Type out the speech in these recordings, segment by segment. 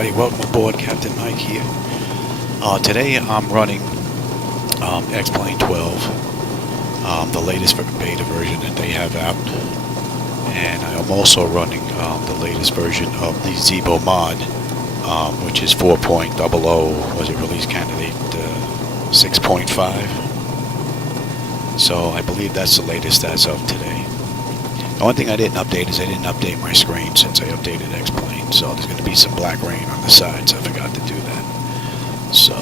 everybody, welcome aboard. Captain Mike here. Today I'm running X-Plane 12, the latest beta version that they have out, and I'm also running the latest version of the Zibo Mod, which is 4.00, was it release candidate 6.5. So I believe that's the latest as of today. The only thing I didn't update is I didn't update my screen since I updated X-Plane, so there's going to be some black rain on the sides. I forgot to do that. So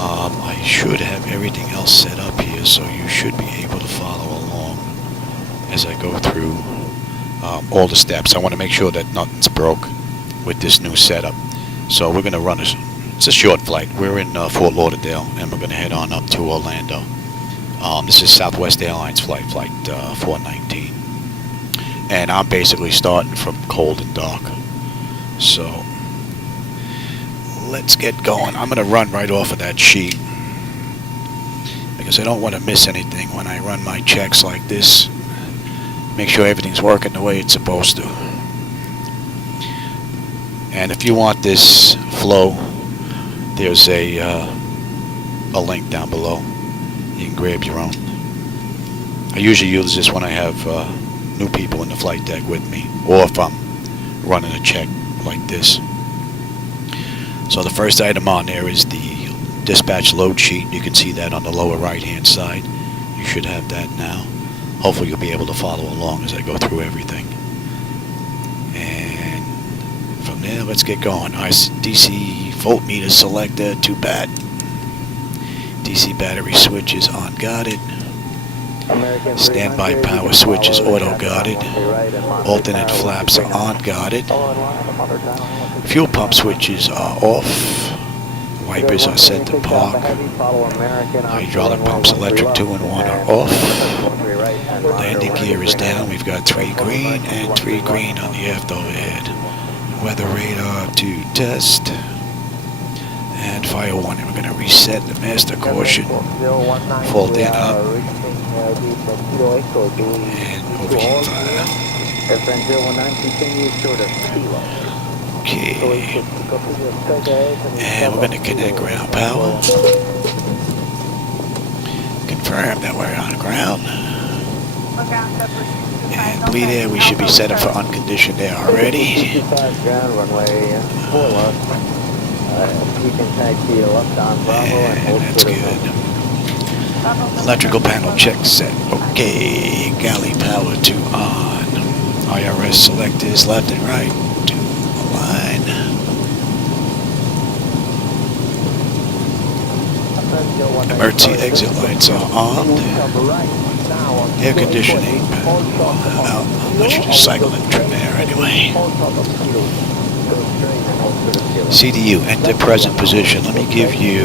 I should have everything else set up here, so you should be able to follow along as I go through all the steps. I want to make sure that nothing's broke with this new setup. So we're going to run it's a short flight. We're in Fort Lauderdale, and we're going to head on up to Orlando. This is Southwest Airlines flight 419. And I'm basically starting from cold and dark. So let's get going. I'm going to run right off of that sheet because I don't want to miss anything when I run my checks like this. Make sure everything's working the way it's supposed to. And if you want this flow, there's a link down below. You can grab your own. I usually use this when I have new people in the flight deck with me, or if I'm running a check like this. So the first item on there is the dispatch load sheet. You can see that on the lower right hand side. You should have that now. Hopefully you'll be able to follow along as I go through everything. And from there, let's get going. Our DC voltmeter selector to bat. DC battery switch is on guarded. Standby power switch is auto guarded. Alternate flaps are on guarded. Fuel pump switches are off. Wipers are set to park. Hydraulic pumps, electric 2 and 1 are off. Landing gear is down. We've got 3 green and 3 green on the aft overhead. Weather radar to test. And fire warning. We're going to reset the master caution. Fault in up. And overheat fire. Okay. And we're going to connect ground power. Confirm that we're on ground. And bleed air, we should be set up for unconditioned air already. And that's good. Electrical panel check set. Okay. Galley power to on. IRS selectors left and right to align. Emergency exit lights are on. Air conditioning out. Let's just cycle and trim air anyway. CDU, enter present position. Let me give you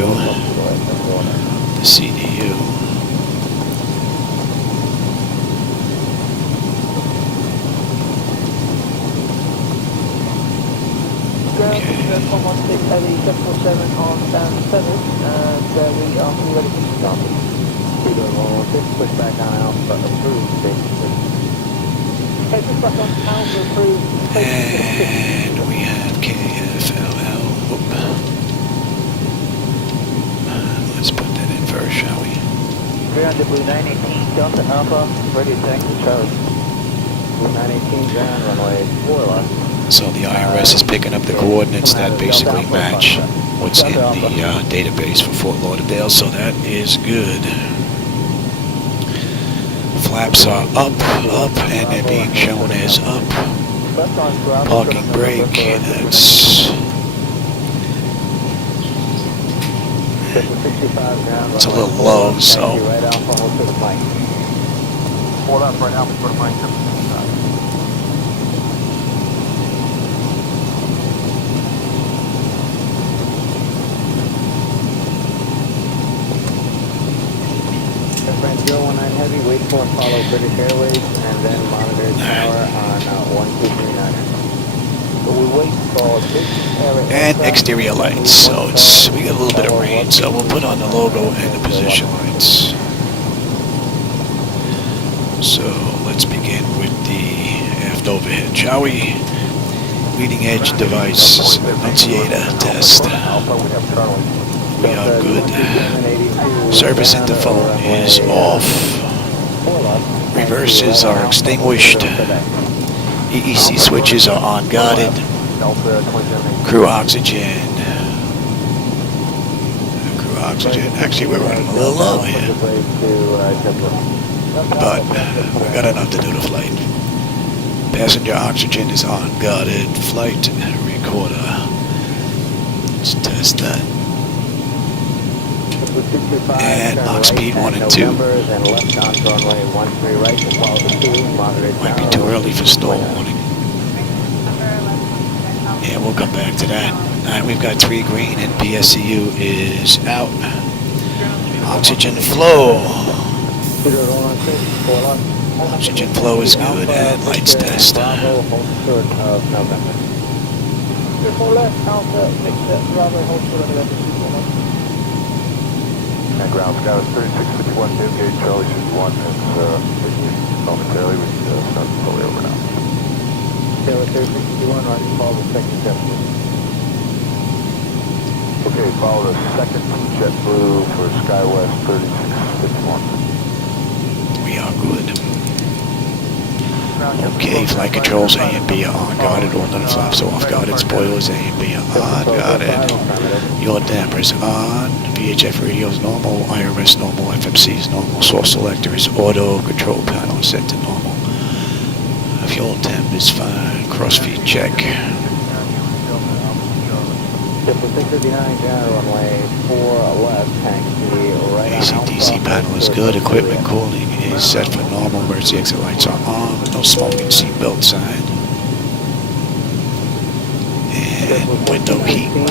the CDU. Okay. Pushback on Alpha approved. And we have KFLL. Let's put that in first, shall we? 300 Blue 918 Delta Alpha, ready to taxi charge. Blue 918 ground runway 4 left. So the IRS is picking up the coordinates that basically match what's in the database for Fort Lauderdale, so that is good. Flaps are up, and they're being shown as up. Parking brake, that's... It's a little low, so... Hold up right now for the mic. Airplane 019 Heavy, wait for and follow British Airways, and then monitor tower on 1239. So we wait for and exterior lights, so we got a little bit of rain, so we'll put on the logo and the position lights. So let's begin with the aft overhead, shall we? Leading edge device annunciator test. We are good. Service interphone is off. Reverses are extinguished. EEC switches are unguarded. Crew oxygen. Crew oxygen. Actually, we're running a little low here, but we got enough to do the flight. Passenger oxygen is unguarded. Flight recorder. Let's test that. And Mach speed 1 and 2. Might be too early for stall warning. Yeah, we'll come back to that. Alright, we've got 3 green and PSCU is out. Oxygen flow. Oxygen flow is good and lights test. And ground sky was 3651 new gate, Charlie 61, it's momentarily, we can start fully over now. Taylor 3651, right, follow the second jet blue. Okay, follow the second jet blue for SkyWest 3651. We are good. Okay, flight controls A and B are unguarded, all the flaps are off guarded, spoilers A and B are unguarded. Your dampers on, VHF radio is normal, IRS normal, FMC is normal, source selector is auto, control panel is set to normal. Fuel temp is fine, crossfeed check. AC/DC panel is good, equipment cooling is set for normal, emergency exit lights are on, no smoking, seatbelt sign. And window heat. And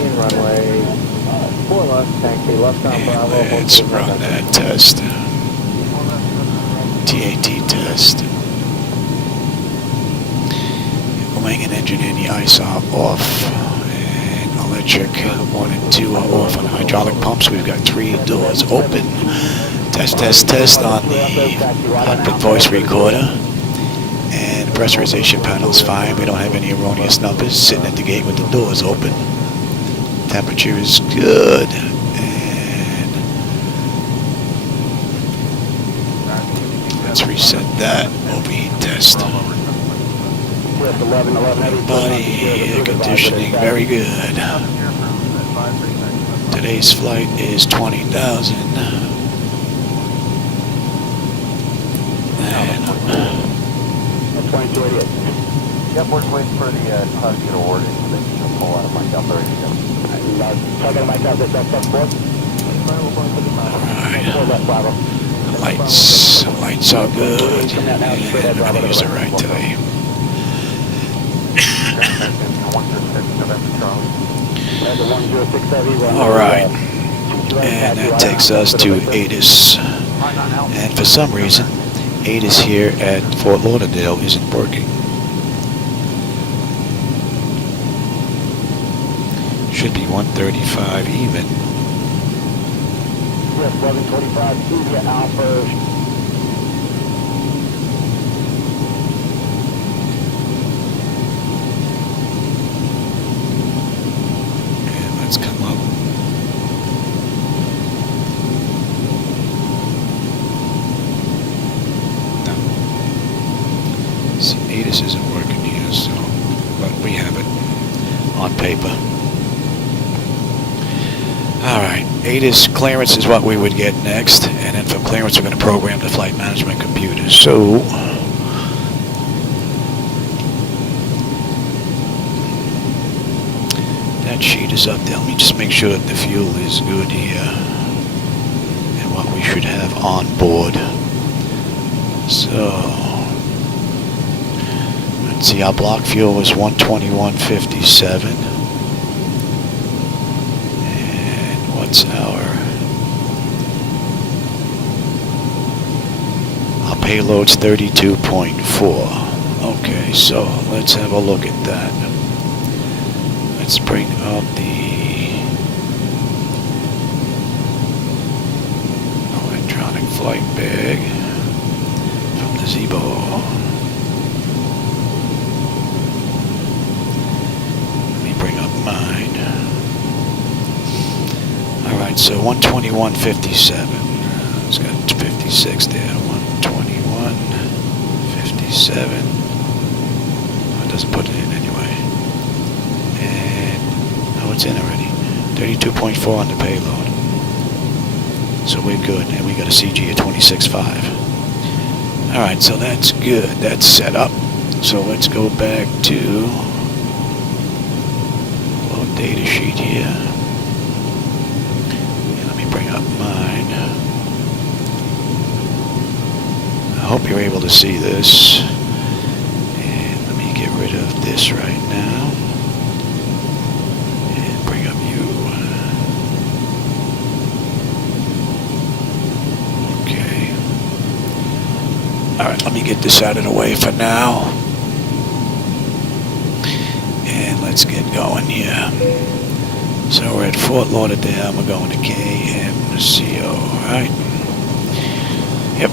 let's run that test. TAT test. Wing and engine in the ice are off. Electric 1 and 2 are off on the hydraulic pumps. We've got 3 doors open. Test, test, test on the cockpit voice recorder. And the pressurization panel is fine. We don't have any erroneous numbers. Sitting at the gate with the doors open. Temperature is good. And let's reset that. Overheat test. Body air conditioning, very good. Today's flight is 20,000. And 2288. Yep, we're just waiting for the cloud to get awarded. So they can pull out of my top 30 to go. Alright. Lights are good. And everything is alright today. Alright, and that takes us to ATIS, and for some reason ATIS here at Fort Lauderdale isn't working. Should be 135 even. Yes, 1125, India Alpha. Come up. No. See, ATIS isn't working here, so, but we have it on paper. Alright, ATIS clearance is what we would get next, and then from clearance we're going to program the flight management computer. So, that sheet is up there. Let me just make sure that the fuel is good here and what we should have on board. So let's see, our block fuel was 121.57. And what's our payload's 32.4. Okay, so let's have a look at that. Let's bring up the electronic flight bag from the Zibo. Alright, so 121.57. It's got 56 there. 121.57. Oh, it doesn't put it in anyway. And, oh, it's in already. 32.4 on the payload. So we're good. And we got a CG of 26.5. Alright, so that's good. That's set up. So let's go back to load data sheet here. And let me bring up mine. I hope you're able to see this. And let me get rid of this right now. And bring up you. Okay. Alright, let me get this out of the way for now. And let's get going here. So we're at Fort Lauderdale. We're going to KMCO, right? Yep.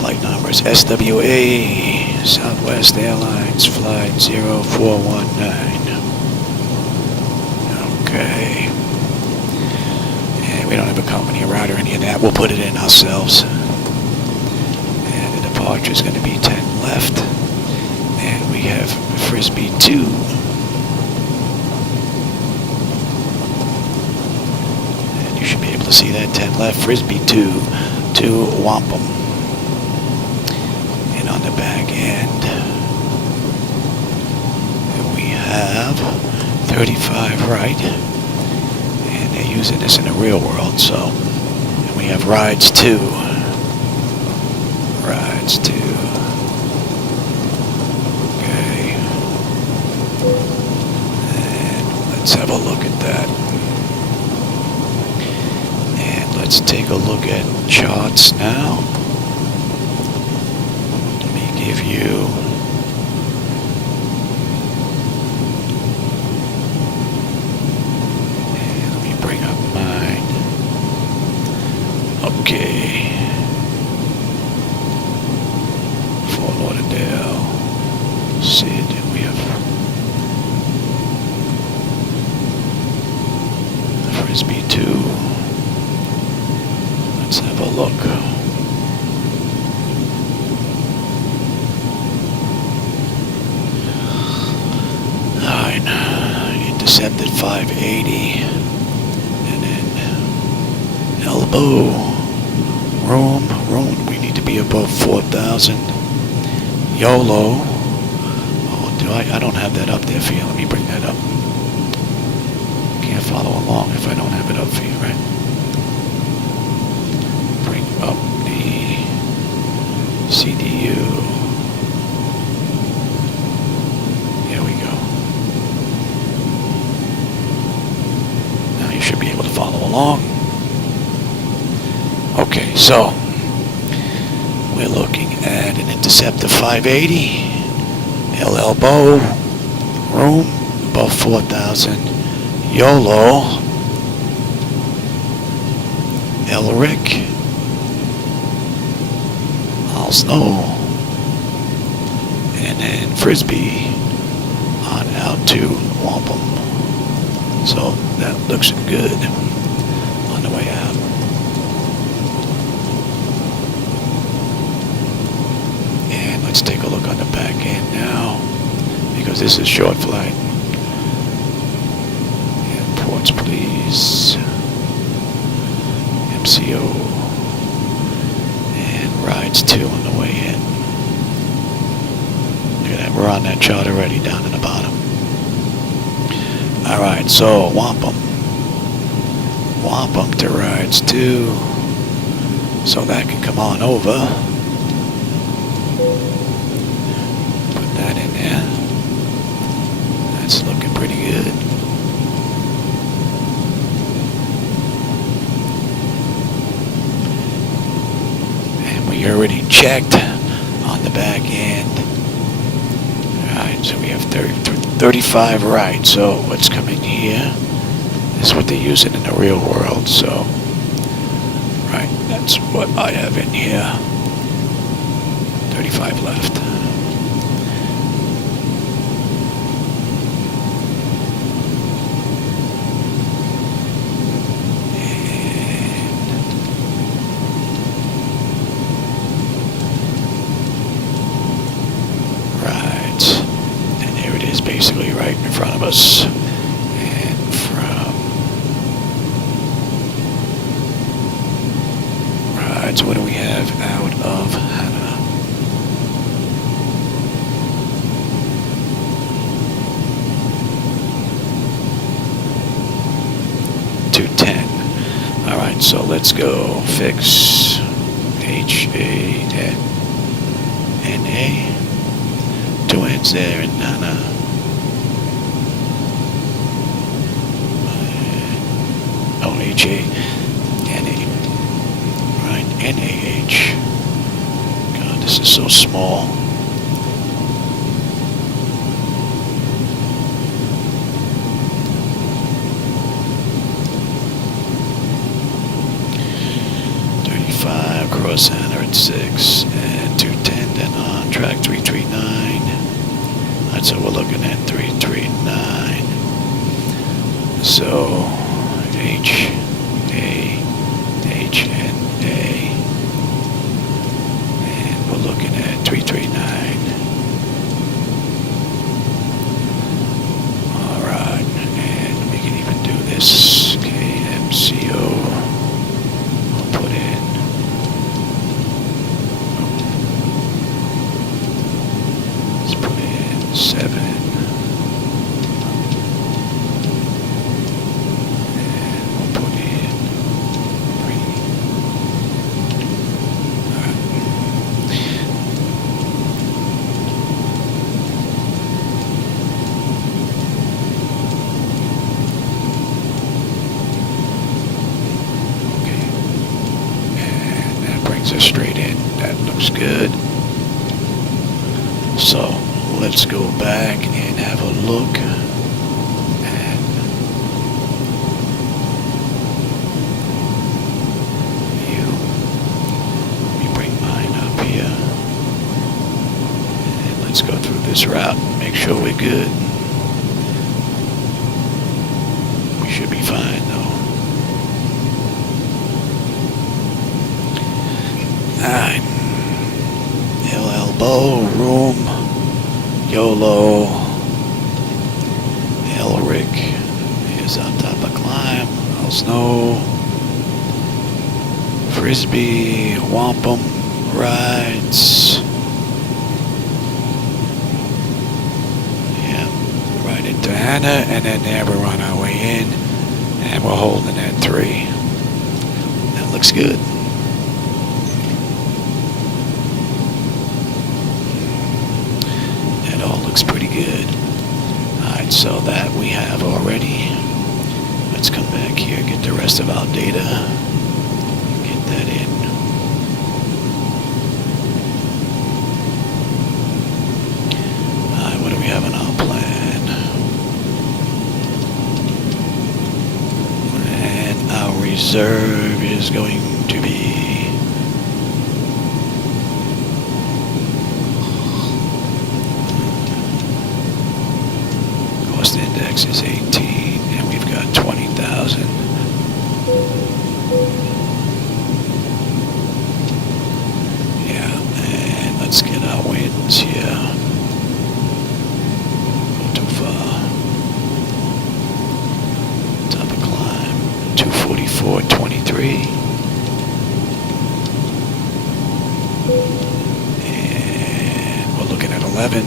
Flight number is SWA, Southwest Airlines, flight 0419. Okay. And we don't have a company route or any of that. We'll put it in ourselves. And the departure is going to be 10 left. And we have Frisbee 2. And you should be able to see that 10 left. Frisbee 2 to Wampum. And on the back end, we have 35 right. And they're using this in the real world, so. And we have rides 2. Rides 2. Let's have a look at that. And let's take a look at charts now. Let me give you and let me bring up mine. Okay. Fort Lauderdale. Sid, we have Frisbee 2. Let's have a look. Alright, intercepted 580. And then elbow. Room, we need to be above 4,000. YOLO. Oh, I don't have that up there for you. Let me bring that up. Can't follow along if I don't have it up for you, right? Bring up the CDU. Here we go. Now you should be able to follow along. Okay, so we're looking at an intercept of 580. LL Bow. Room above 4,000. YOLO, Elric, All Snow, and then Frisbee on out to Wampum. So that looks good on the way out. And let's take a look on the back end now, because this is short flight. Please. MCO. And rides 2 on the way in. Look at that, we're on that chart already down in the bottom. Alright, so Wampum. Wampum to rides 2. So that can come on over. Put that in there. That's looking pretty good. We already checked on the back end. Alright, so we have 35 right. So what's coming here is what they're using in the real world. So, right, that's what I have in here. 35 left. Alright, so what do we have out of Hannah? Alright, so let's go fix H-A-N-A. Two ends there and Hannah. Oh, H-A-N-A. Right, N-A-H. God, this is so small. Cross center at 6 and 210, then on track 339. That's what we're looking at, 339. So H-A-H-N-A, and we're looking at 339. Alright, and we can even do this KMCO. Straight in. That looks good. So let's go back and have a look at you. Let me bring mine up here. And let's go through this route and make sure we're good. We should be fine though. Alright, Elbow, room, YOLO, Elric, here's on top of climb, snow, frisbee, wampum, rides, yeah, right into Hannah, and then there we're on our way in, and we're holding at 3. That looks good. Looks pretty good. Alright, so that we have already. Let's come back here, get the rest of our data. Get that in. Alright, what do we have in our plan? And our reserve is going to be index is 18 and we've got 20,000. Yeah, and let's get our winds here. Go too far. Top of climb 244.23. And we're looking at 11.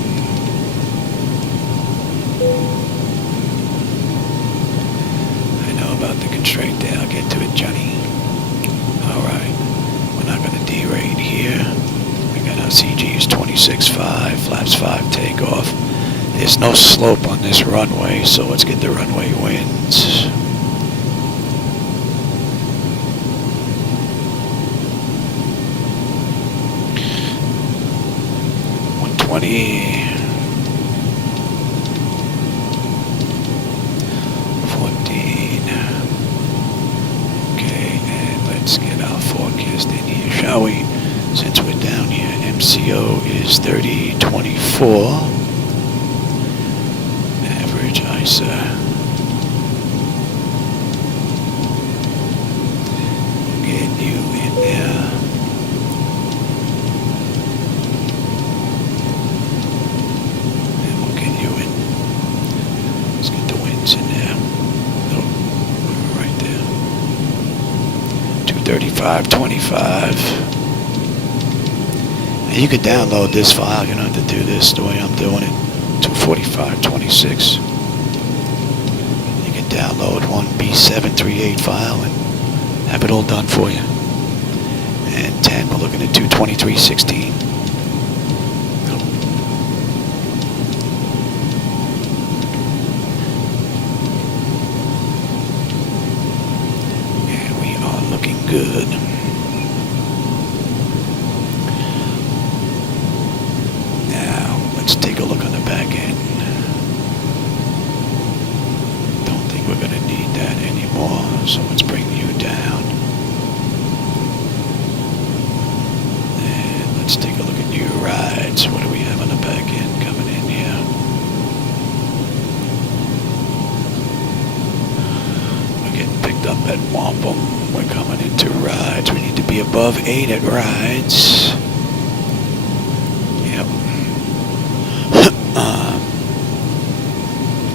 About the constraint there, I'll get to it, Johnny. Alright, we're not going to derate here. We got our CGs 26.5, flaps 5 takeoff. There's no slope on this runway, so let's get the runway winds. $120. Let's get our forecast in here, shall we? Since we're down here, MCO is 30.24. Average ISA. Get you in there. And we'll get you in. Let's get the winds in there. Oh, right there. 235.25. And you can download this file. You don't have to do this the way I'm doing it. 245.26. You can download one B738 file and have it all done for you. And 10, we're looking at 223.16. And we are looking good. Now, let's take a look on the back end. Don't think we're going to need that anymore, so let's bring you down. Let's take a look at new rides. What do we have on the back end coming in here? We're getting picked up at Wampum. We're coming into rides. We need to be above 8 at rides. Yep.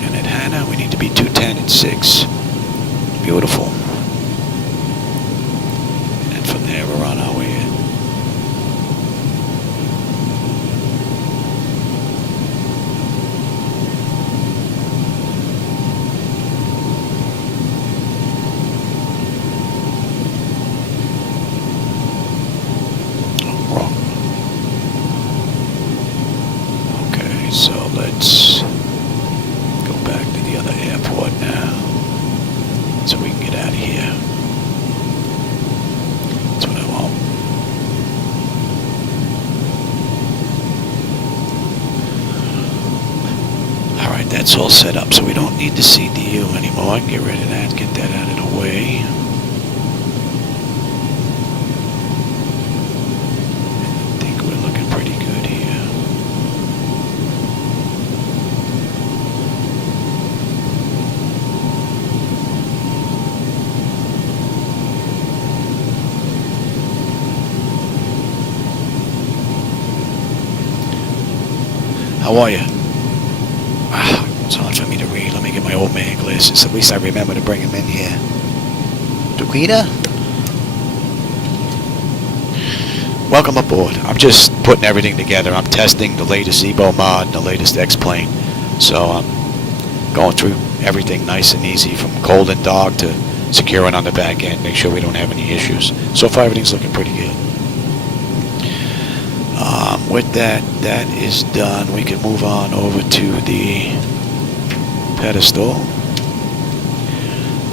And at Hannah, we need to be 210 at 6. Beautiful. And then from there, we're on our way in. So let's go back to the other airport now so we can get out of here. That's what I want. Alright, that's all set up, so we don't need the CDU anymore. I can get rid of that, get that out of the way. I think we're looking pretty good here. How are you? Wow, it's hard for me to read. Let me get my old man glasses. At least I remember to bring them in here. Duquita? Welcome aboard. I'm just putting everything together. I'm testing the latest Zibo Mod and the latest X-Plane. So I'm going through everything nice and easy from cold and dark to securing on the back end. Make sure we don't have any issues. So far everything's looking pretty good. With that is done. We can move on over to the pedestal.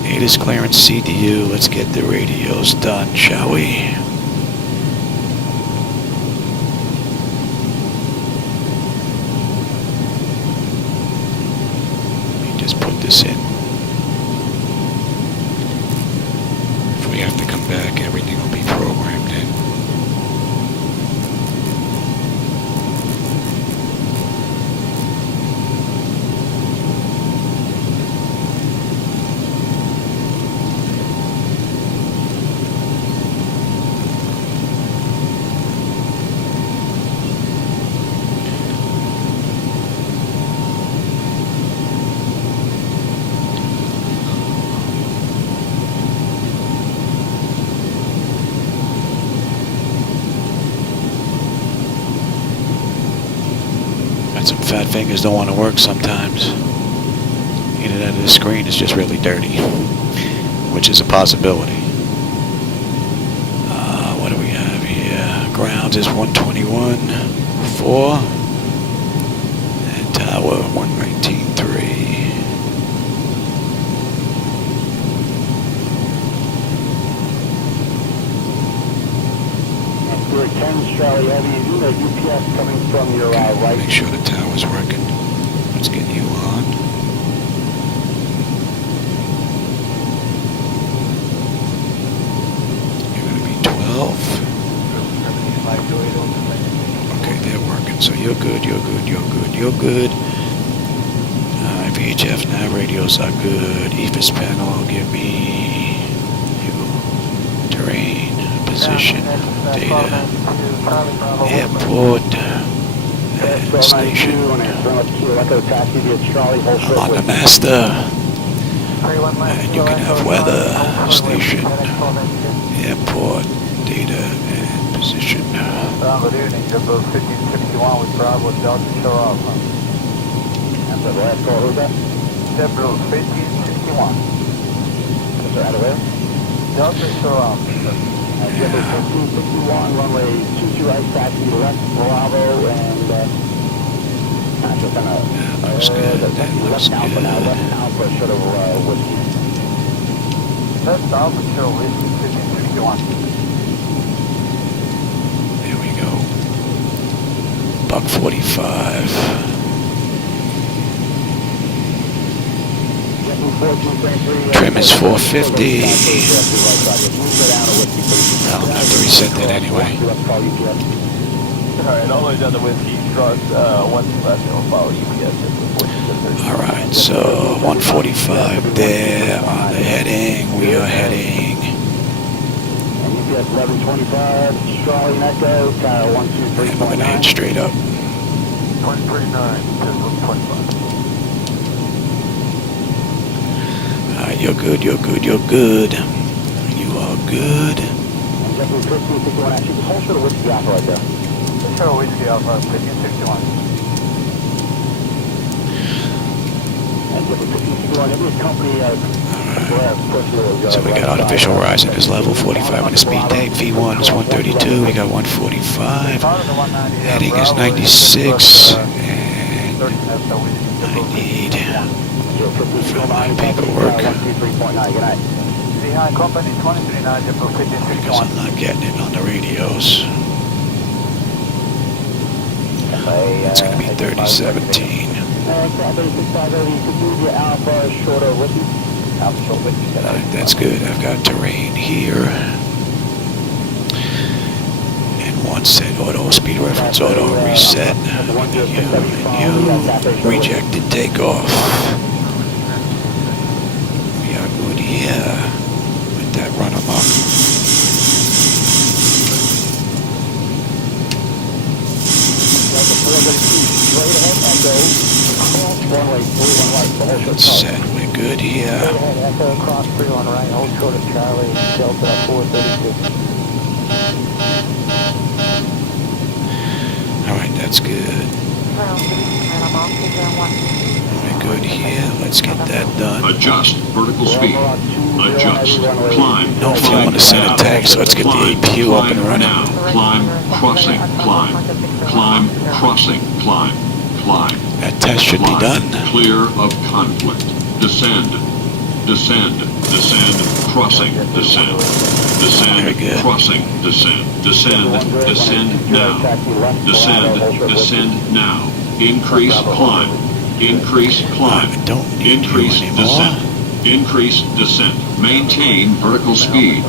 ATIS clearance CDU. Let's get the radios done, shall we? Let me just put this in. If we have to come back, everything will be programmed in. Some fat fingers don't want to work sometimes. Get it out of the screen is just really dirty, which is a possibility. What do we have here? Grounds is 121.4 and tower 119.3. We're 10 Charlie Heavy. You know UPS coming from your right. Make sure the tower's working. Let's get you on. You're going to be 12. Okay, they're working. So you're good, you're good, you're good, you're good. VHF nav radios are good. EFIS panel, give me terrain, position, data, airport, and station. I'm on the master. And you can have weather, station, airport data and position. Good evening, Zibo 1561 with Bravo Delta Show Off. And the last call, who's that? Zibo 1561. Is that away? Delta Show Off. Zibo 1561, runway 22 right, taxi left, Bravo, and I'm just gonna, looks good, that looks left Alpha now, good. left Alpha, should have whiskey. Left Alpha Show Whiskey 1561. There we go. Buck 45. Trim is 450. I'll have to reset that anyway. Alright, all the way down to Whiskey, cross 1 left, and we'll follow UPS. Alright, so 145 there on the heading. We are heading. And UPS 1125, Charlie Echo, tower 123.9. And we're going to head straight up. 139, just 25. Alright, you're good, you're good, you're good. You are good. And Jeffrey 1561, actually, just hold short of Whiskey Alpha right there. Show Whiskey Alpha 1561. And Jeffrey 1561, every company So we got artificial rising is level 45 on the speed tape. V1 is 132. We got 145. Heading is 96. And I need fill my paperwork Behind company 239, Zibo because 1561. I'm not getting it on the radios. It's going to be 3017. That's good. I've got terrain here. And one set auto speed reference auto reset. You rejected takeoff. We are good here with that run amok. That's set. We're good here. Echo cross 31 right, hold short of Charlie, Delta 432. Alright, that's good. We're good here. Let's get that done. Adjust vertical speed. Adjust. Climb. No, if you want to send a text, let's get the APU up and running. Now. Climb. Crossing. Climb. Climb. Crossing. Climb. Climb. That test should be done. Clear of conflict. Descend. Descend. Descend. Crossing. Descend. Descend. Very good. Crossing. Descend. Descend. Descend now. Descend. Descend now. Increase climb. Increase climb. I don't need Increase you anymore. descent. Increase descent. Maintain vertical speed.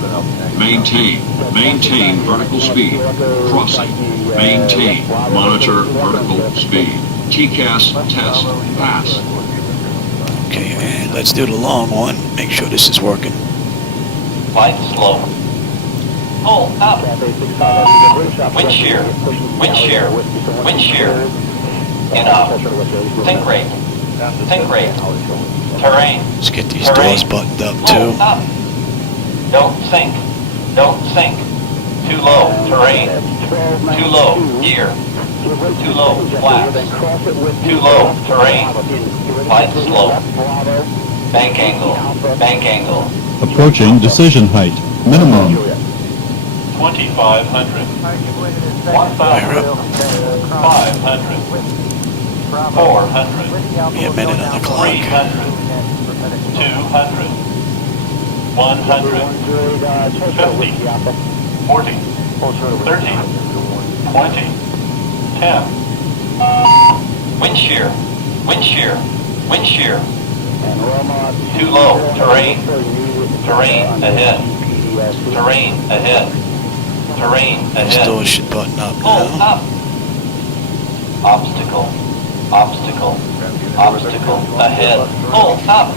Maintain. Maintain vertical speed. Crossing. Maintain. Monitor vertical speed. TCAS test. Pass. Okay, and let's do the long one. Make sure this is working. Flight slow. Pull up. Wind shear. Wind shear. Wind shear. Enough. Sink rate. Sink rate. Terrain. Let's get these Terrain. doors buttoned up Pull too. up. Don't sink. Don't sink. Too low. Terrain. Too low. Gear. Too low. Flaps. Too low. Terrain. Flight slow. Bank angle. Bank angle. Approaching decision height. Minimum. 2,500. 1,000. 500. 400. Be a minute on the clock. 300. 200. 100. 50. 40. 30. 20. 10. Wind shear. Wind shear. Wind shear. Too low. Terrain. Terrain ahead. Terrain ahead. Terrain These ahead. doors should button up Pull now. up. Obstacle. Obstacle. Obstacle ahead. Pull up.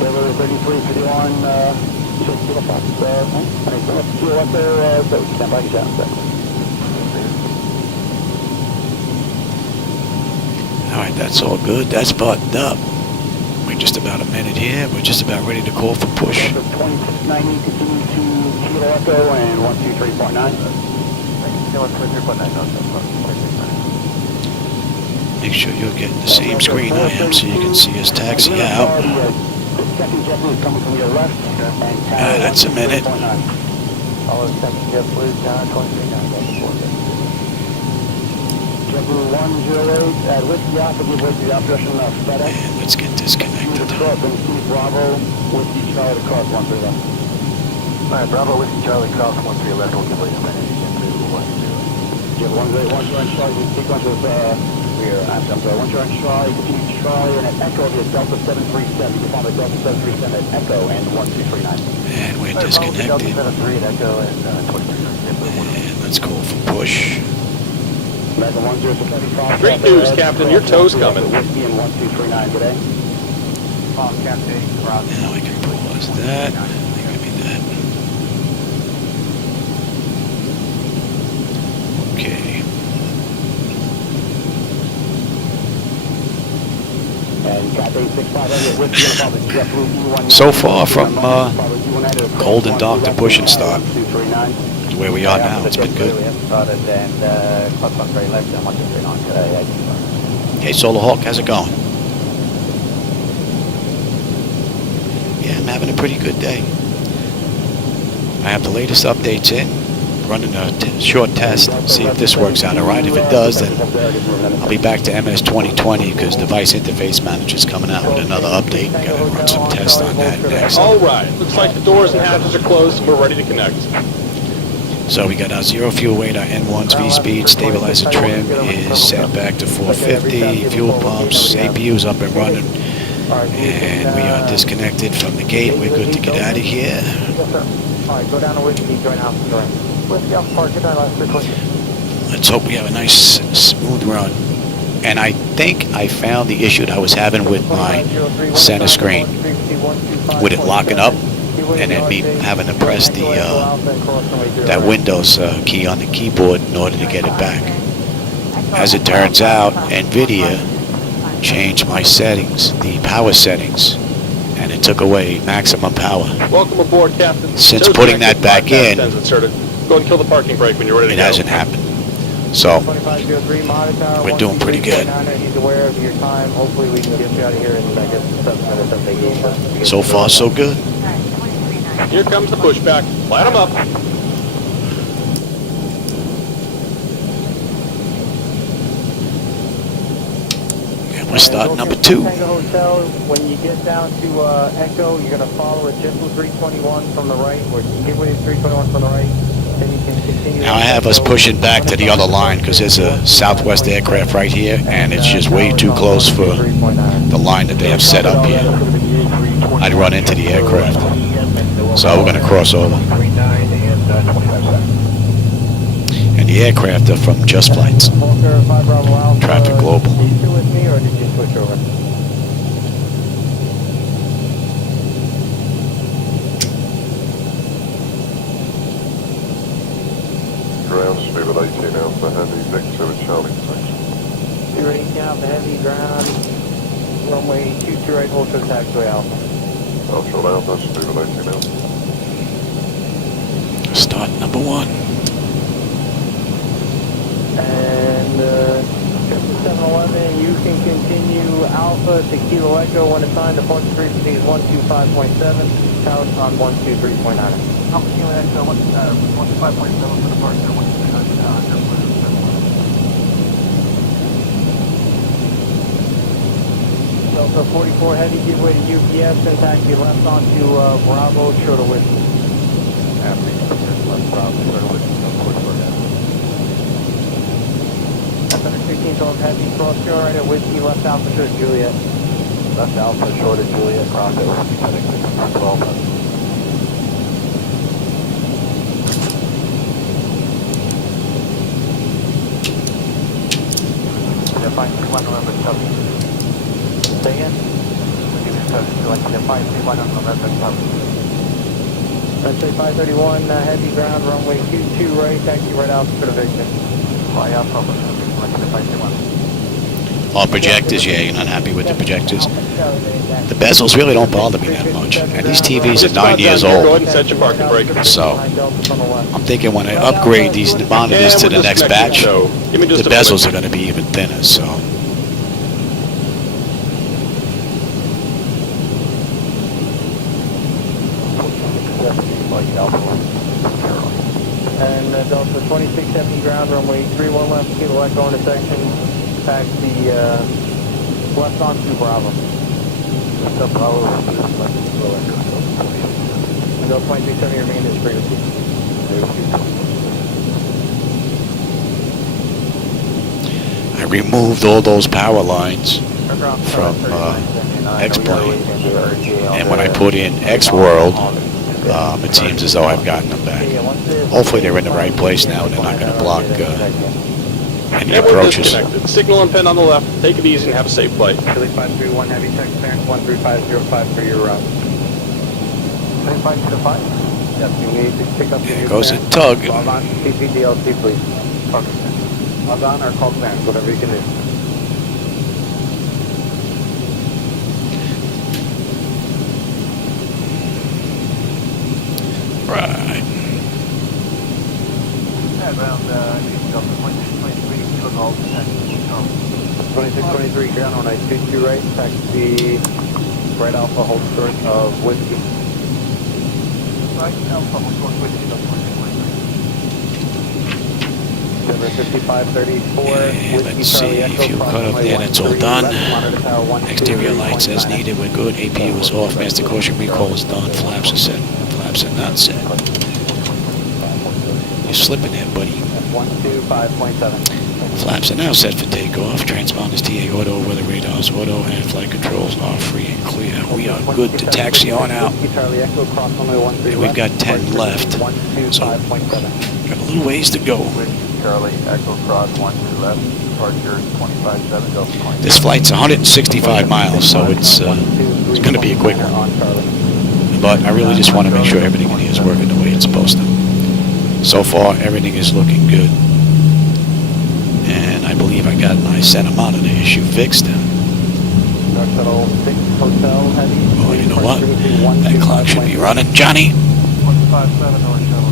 33, Alright, that's all good. That's buttoned up. We're just about a minute here. We're just about ready to call for push. 2690, continue to Kilo Echo and 123.9. Make sure you're getting the same screen I am so you can see us taxi out. Second JetBlue is coming from your left. That's a minute. JetBlue 108 at Whiskey Alpha, give way to the operation of FedEx. And let's get disconnected. Bravo, Whiskey Charlie to cross 13 left. Alright, Bravo, Whiskey Charlie, cross 13 left, we'll give way to FedEx again to 108. Jet 108, Charlie, sequence with, I'm sorry, 1 Charlie, continue to Charlie, and at Echo, the Delta 737, you can follow the Delta 737 at Echo and 1239. And we're disconnected. Delta 73 at Echo and 23. And let's call for push. Great news, Captain. Your tow's coming. Whiskey and 1239 today. Now I can pause that. Give me that. Okay. So far from cold and dark to push and start. Where we are now, it's been good. Hey, Solar Hawk, how's it going? Yeah, I'm having a pretty good day. I have the latest updates in, running a short test, see if this works out all right. If it does, then I'll be back to MS 2020 because Device Interface Manager's coming out with another update. Got to run some tests on that next. All right, looks like the doors and hatches are closed and we're ready to connect. So we got our zero fuel weight, our N1's V-speed, stabilizer trim is set back to 450, fuel pumps, APU's up and running, and we are disconnected from the gate. We're good to get out of here. Alright, go down to Whiskey, join out from the Whiskey Alpha Park, good night, last frequency. Let's hope we have a nice, smooth run. And I think I found the issue that I was having with my center screen, with it locking up. And then me having to press the that Windows key on the keyboard in order to get it back. As it turns out, NVIDIA changed my settings, the power settings, and it took away maximum power. Welcome aboard, Captain. Since putting that back in, Go and kill the parking brake when you're ready to go. it hasn't happened. So, we're doing pretty good. He's aware of your time. Hopefully we can get you out of here in, I guess, 7 minutes of vacation. So far, so good. Here comes the pushback. Light them up. And we're starting number 2. Hotel. When you get down to Echo, you're going to follow a JetBlue 321 from the right, or get with 321 from the right. Then you can continue. Now I have us pushing back to the other line because there's a Southwest aircraft right here, and it's just way too close for the line that they have set up here. I'd run into the aircraft. So we're going to cross over. And the aircraft are from Just Flights. Traffic Global. Are you still with me, or did you switch over? Ground speed at 18 Alpha Heavy, Victor with Charlie 6. You're 18 Alpha Heavy, ground, runway 22 right, hold for the taxiway Alpha. Ultra Alpha, speed at 18 Alpha. Start number 1. And 711, you can continue Alpha to Kilo Echo when assigned. Departure frequency is 125.7. Couch on 123.9. Alpha Kilo Echo, 125.7 for departure, 123.9. Delta 44 Heavy, give way to UPS and taxi left onto Bravo, short of Whiskey. After left Bravo, short of Whiskey, of course we're down. 1612 Heavy, cross shore right at Whiskey, left Alpha, short of Juliet. Left Alpha, short of Juliet, cross at Whiskey, heading 12. Define 31 November, Chubby. Say again? We'll give you service to like define 31 November, Chubby. Let's say 531 Heavy, ground, runway 22 right, taxi right out for the Victor. Fly out from like define 31. Oh, projectors, yeah, you're not happy with the projectors. The bezels really don't bother me that much. And these TVs are 9 years Go ahead old. and set your parking brake. So, I'm thinking when I upgrade these monitors to the next batch, So, give me the just a bezels moment. are going to be even thinner, so. And Delta 2670 ground, runway 31 left, Kilo Echo intersection, taxi left on to Bravo. Delta 2670 remain as frequency. I removed all those power lines from X-Plane, and when I put in X-World, it seems as though I've gotten them back. Hopefully they're in the right place now and they're not going to block any And we're approaches. disconnected. Signal and pin on the left. Take it easy and have a safe flight. Chili 531 heavy check clearance 13505 for your route. 2505? Yes, you need to pick up There goes a tug. Log on CPDLC, please. Log on or call clearance, whatever you can do. Right. Around 2623 kilogolf. 2623 ground on 922 right, taxi right alpha, hold short of whiskey. Right, Alpha, hold short whiskey, 5534, And let's see, if you cut off there, that's all done. Exterior lights as needed, we're good. APU is off, master caution recall is done, flaps are set, flaps are not set. You're slipping there, buddy. 125.7. Flaps are now set for takeoff. Transponders TA auto, weather radars auto, and flight controls are free and clear. We are good to taxi on out. And we've got 10 left, so got a little ways to go. Charlie, Echo Cross, 12 left, departure 257, This flight's 165 miles, so it's going to be a quick one. But I really just want to make sure everything in here is working the way it's supposed to. So far, everything is looking good. And I believe I got my center monitor issue fixed. Oh, you know what? That clock should be running. Johnny! 157 North Shuttle,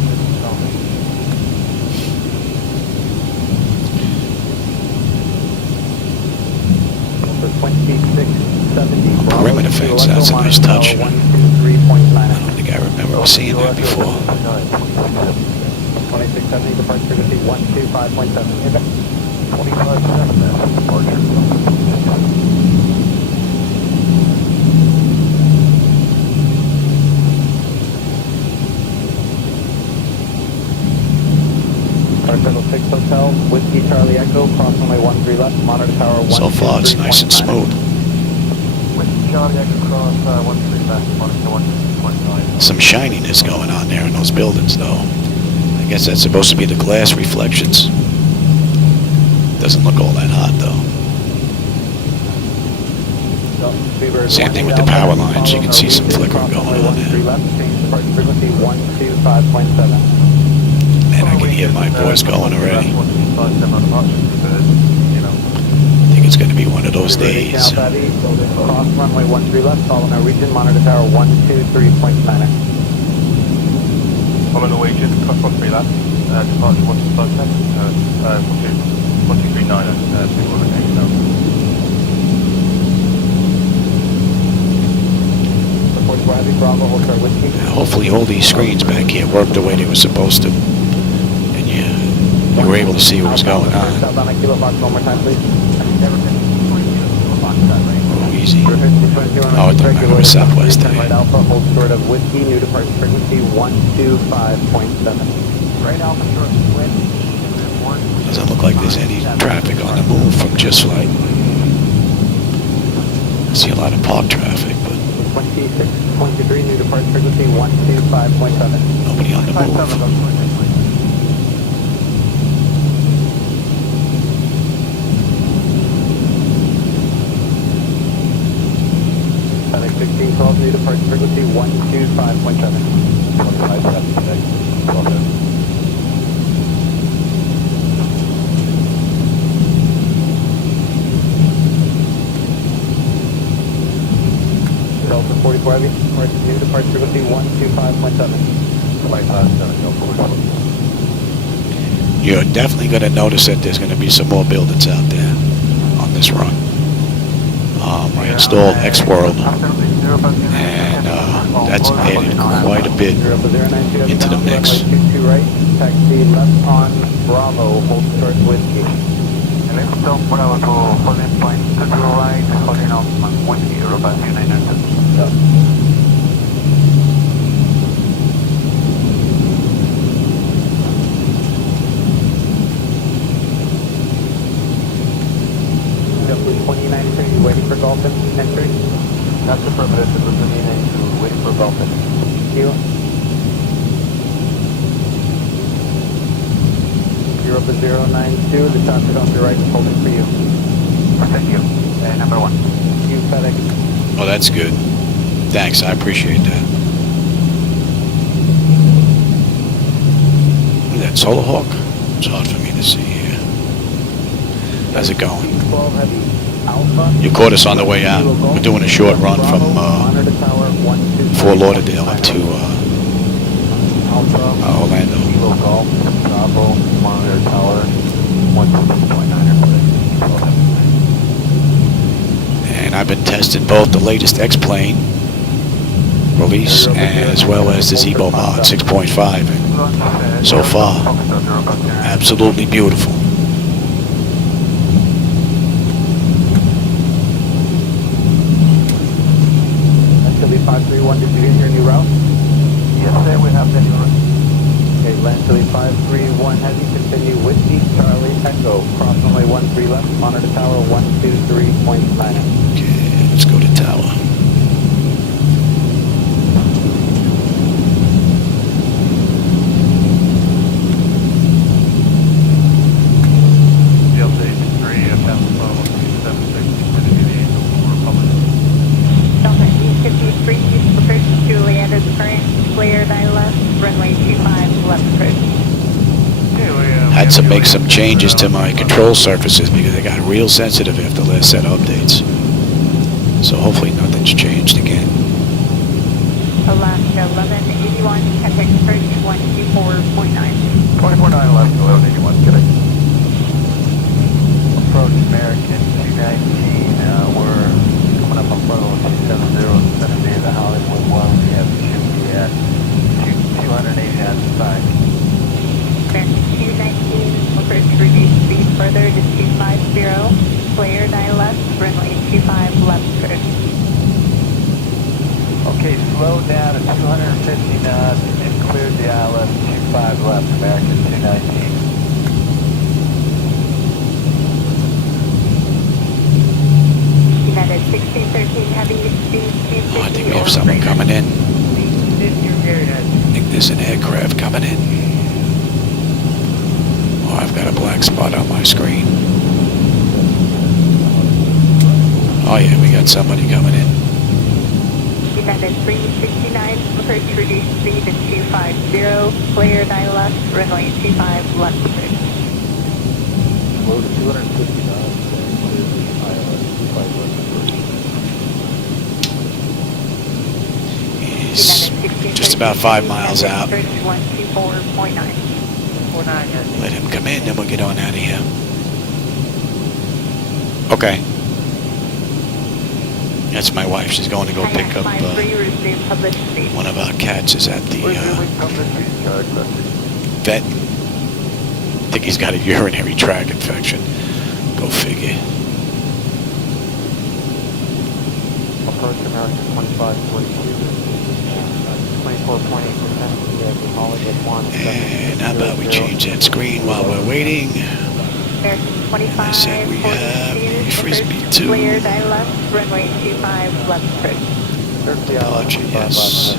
Perimeter fence, that's a nice touch. I don't think I remember seeing that before. 2670, departure frequency 125.7. 25.7 then, departure. Shuttle 6 Hotel, Whiskey Charlie Echo, cross runway 13 left, monitor tower 1. So far, it's nice and smooth. Whiskey Charlie, Echo Cross, 13 left, monitor 1.9. Some shininess going on there in those buildings, though. I guess that's supposed to be the glass reflections. Doesn't look all that hot, though. Same thing with the power lines. You can see some flickering going on there. Man, I can hear my voice going already. I think it's going to be one of those days. Cross runway 13 left, follow Norwegian, monitor tower 123.9. Follow Norwegian, cross 13 left, departure 127, 1239, signal location now. Hopefully all these screens back here work the way they were supposed to. And you were able to see what was going on. Oh, easy. Oh, I thought it was Southwest today. Right Alpha, hold short of whiskey, new departure frequency 125.7. Right Alpha, short of wind. Doesn't look like there's any traffic on the move from Just Flight. I see a lot of park traffic, but 2623, new departure frequency 125.7. nobody on the move. Traffic 1612, new departure frequency 125.7. 25.7. 44 Heavy, new departure frequency 125.7. You're definitely going to notice that there's going to be some more buildings out there on this run. I installed X-World, and that's added quite a bit into the mix. Right, taxi left on Bravo, hold short whiskey. Left stop Bravo to holding point 20 right, holding on Whiskey, Europa 2900. Waiting for Dolphin entry. That's affirmative. It was waiting for Dolphin. Thank you. Europa 092, the traffic off your right is holding for you. Thank you. Number 1. Thank you, FedEx. Oh, that's good. Thanks, I appreciate that. Look at that Solar Hawk. It's hard for me to see here. How's it going? 12 Heavy. Alpha. You caught us on the way out. We're doing a short run from Fort Lauderdale up to Orlando. Kilo Golf, Bravo, monitor tower, 126.9. And I've been testing both the latest X-Plane release as well as the Zibo Mod 6.5. And so far, absolutely beautiful. Philly 531, did you get your new route? Yes, sir, we have the new route. Okay, land Philly 531 Heavy, continue Whiskey, Charlie, Echo, cross runway 13 left, monitor tower 123.9. Okay, let's go to tower. Delta 83, Pascal 1276, Republic. Delta 53, approach Juliet is current, clear left, runway 25 left approach. Had to make some changes to my control surfaces because they got real sensitive after the last set of updates. So hopefully nothing's changed again. Alaska 1181, contact approach 124.9. 24.9 left, 1181, get it. Approach American 219, we're coming up on level 270, vicinity of the Hollywood one. We have Juliet 280 knots inside. American 219, approach reduce speed further to 250, clear left, runway 25 left approach. Okay, slow down to 250 knots and cleared the ILS 25 left, American 219. United 1613 heavy speed 250. Oh, I think we have someone coming in. I think there's an aircraft coming in. Oh, I've got a black spot on my screen. Oh yeah, we got somebody coming in. United 369, approach reduce speed to 250, clear left, runway 25 left approach. Slow to 250 knots and clear the ILS 25 left approach. He's just about 5 miles out. Approach 124.9. Let him come in, then we'll get on out of here. Okay. That's my wife. She's going to go pick up one of our cats is at the vet. I think he's got a urinary tract infection. Go figure. Approach American 2542, 24.8%. And how about we change that screen while we're waiting? American 25, I said we have a Frisbee 2. Clear left, runway 25 left approach. Departure, yes.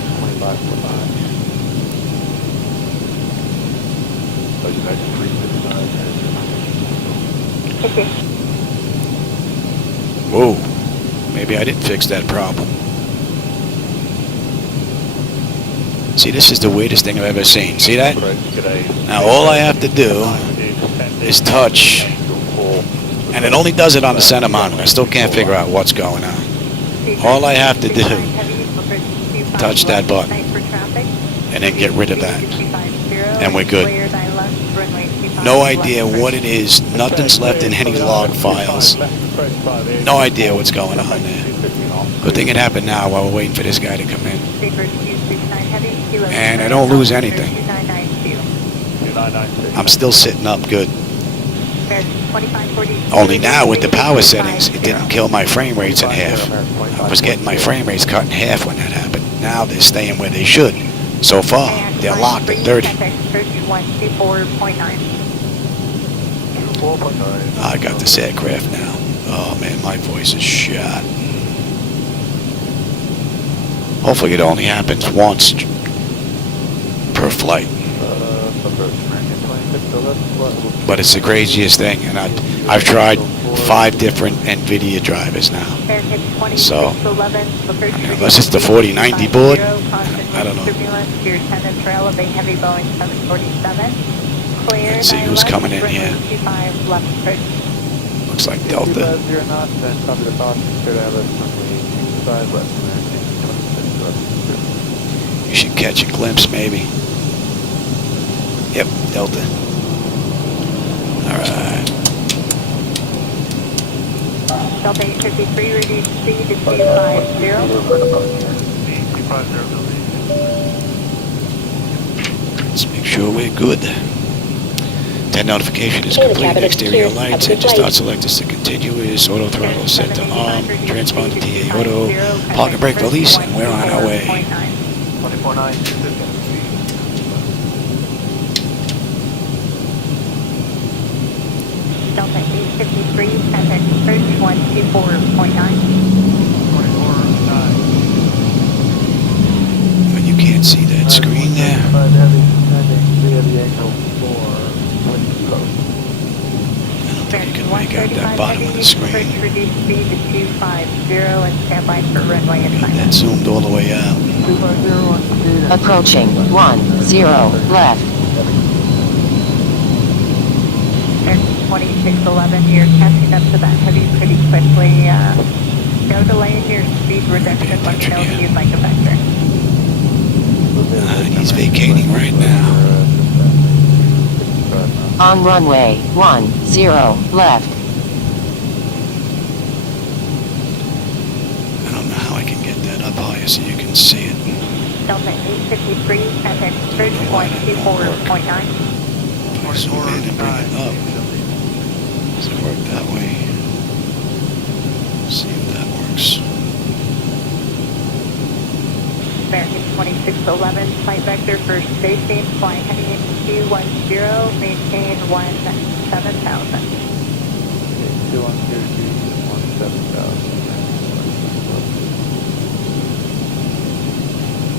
Okay. Whoa. Maybe I didn't fix that problem. See, this is the weirdest thing I've ever seen. See that? Now all I have to do is touch, and it only does it on the center monitor. I still can't figure out what's going on. All I have to do touch that button and then get rid of that. And we're good. No idea what it is. Nothing's left in any log files. No idea what's going on there. Good thing it happened now while we're waiting for this guy to come in. And I don't lose anything. I'm still sitting up good. Only now with the power settings, it didn't kill my frame rates in half. I was getting my frame rates cut in half when that happened. Now they're staying where they should. So far, they're locked at 30. I got this aircraft now. Oh man, my voice is shot. Hopefully it only happens once per flight. But it's the craziest thing, and I've tried 5 different NVIDIA drivers now. So, unless it's the 4090 board, I don't know. Let's see who's coming in here. Looks like Delta. You should catch a glimpse, maybe. Yep, Delta. Alright. Delta 853, reduce speed to 250. Let's make sure we're good. That notification is complete. Exterior lights, engine start selected to continuous, auto throttle set to arm, transponder TA auto, park and brake release, and we're on our way. 24.9. Delta 853, contact approach 124.9. But you can't see that screen there. I don't think you can make out that bottom of the screen. Reduce speed to 250 and stand by for runway assignment. That zoomed all the way out. Approaching 10 left. 2611, you're catching up to that heavy pretty quickly. No delay in your speed reduction. Let me know if you'd like a vector. He's vacating right now. On runway 10 left. I don't know how I can get that up higher so you can see it. Delta 853, contact approach 124.9. I zoom in and bring it up. Does it work that way? Let's see if that works. American 2611, flight vector for station, flying heading into 210, maintain 17,000. 17,000.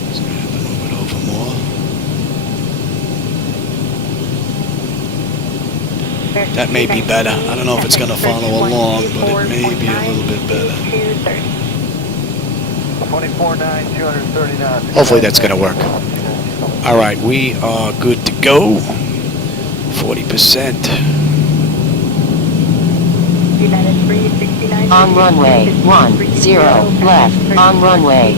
Just gonna have to move it over more. That may be better. I don't know if it's going to follow along, but it may be a little bit better. 24.9, 239. Hopefully that's going to work. All right, we are good to go. 40%. On runway 10 left. On runway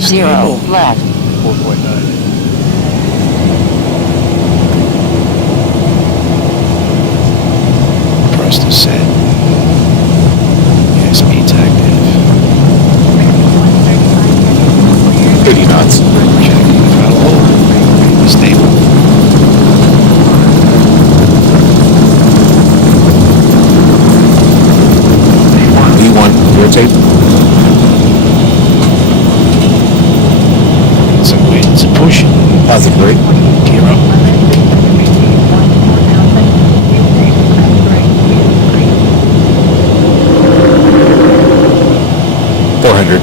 10 left. 4.9. Press to set. Yes, speed's active. 30 knots. Check. Throttle hold. Stable. V1, rotate. Some wind, some push. Positive rate. Gear up. 400.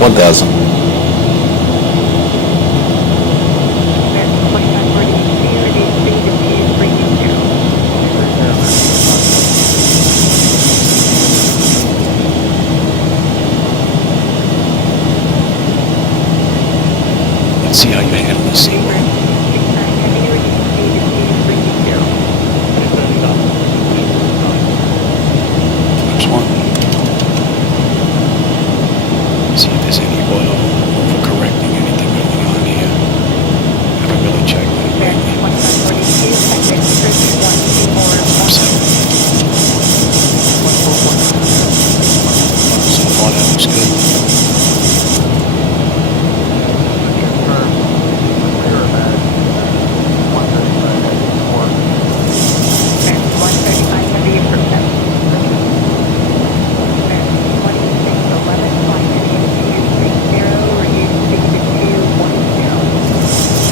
1,000. Let's see how you handle this Zibo. times 1. See if there's any auto overcorrecting, anything going on here. Haven't really checked that lately. So far that looks good.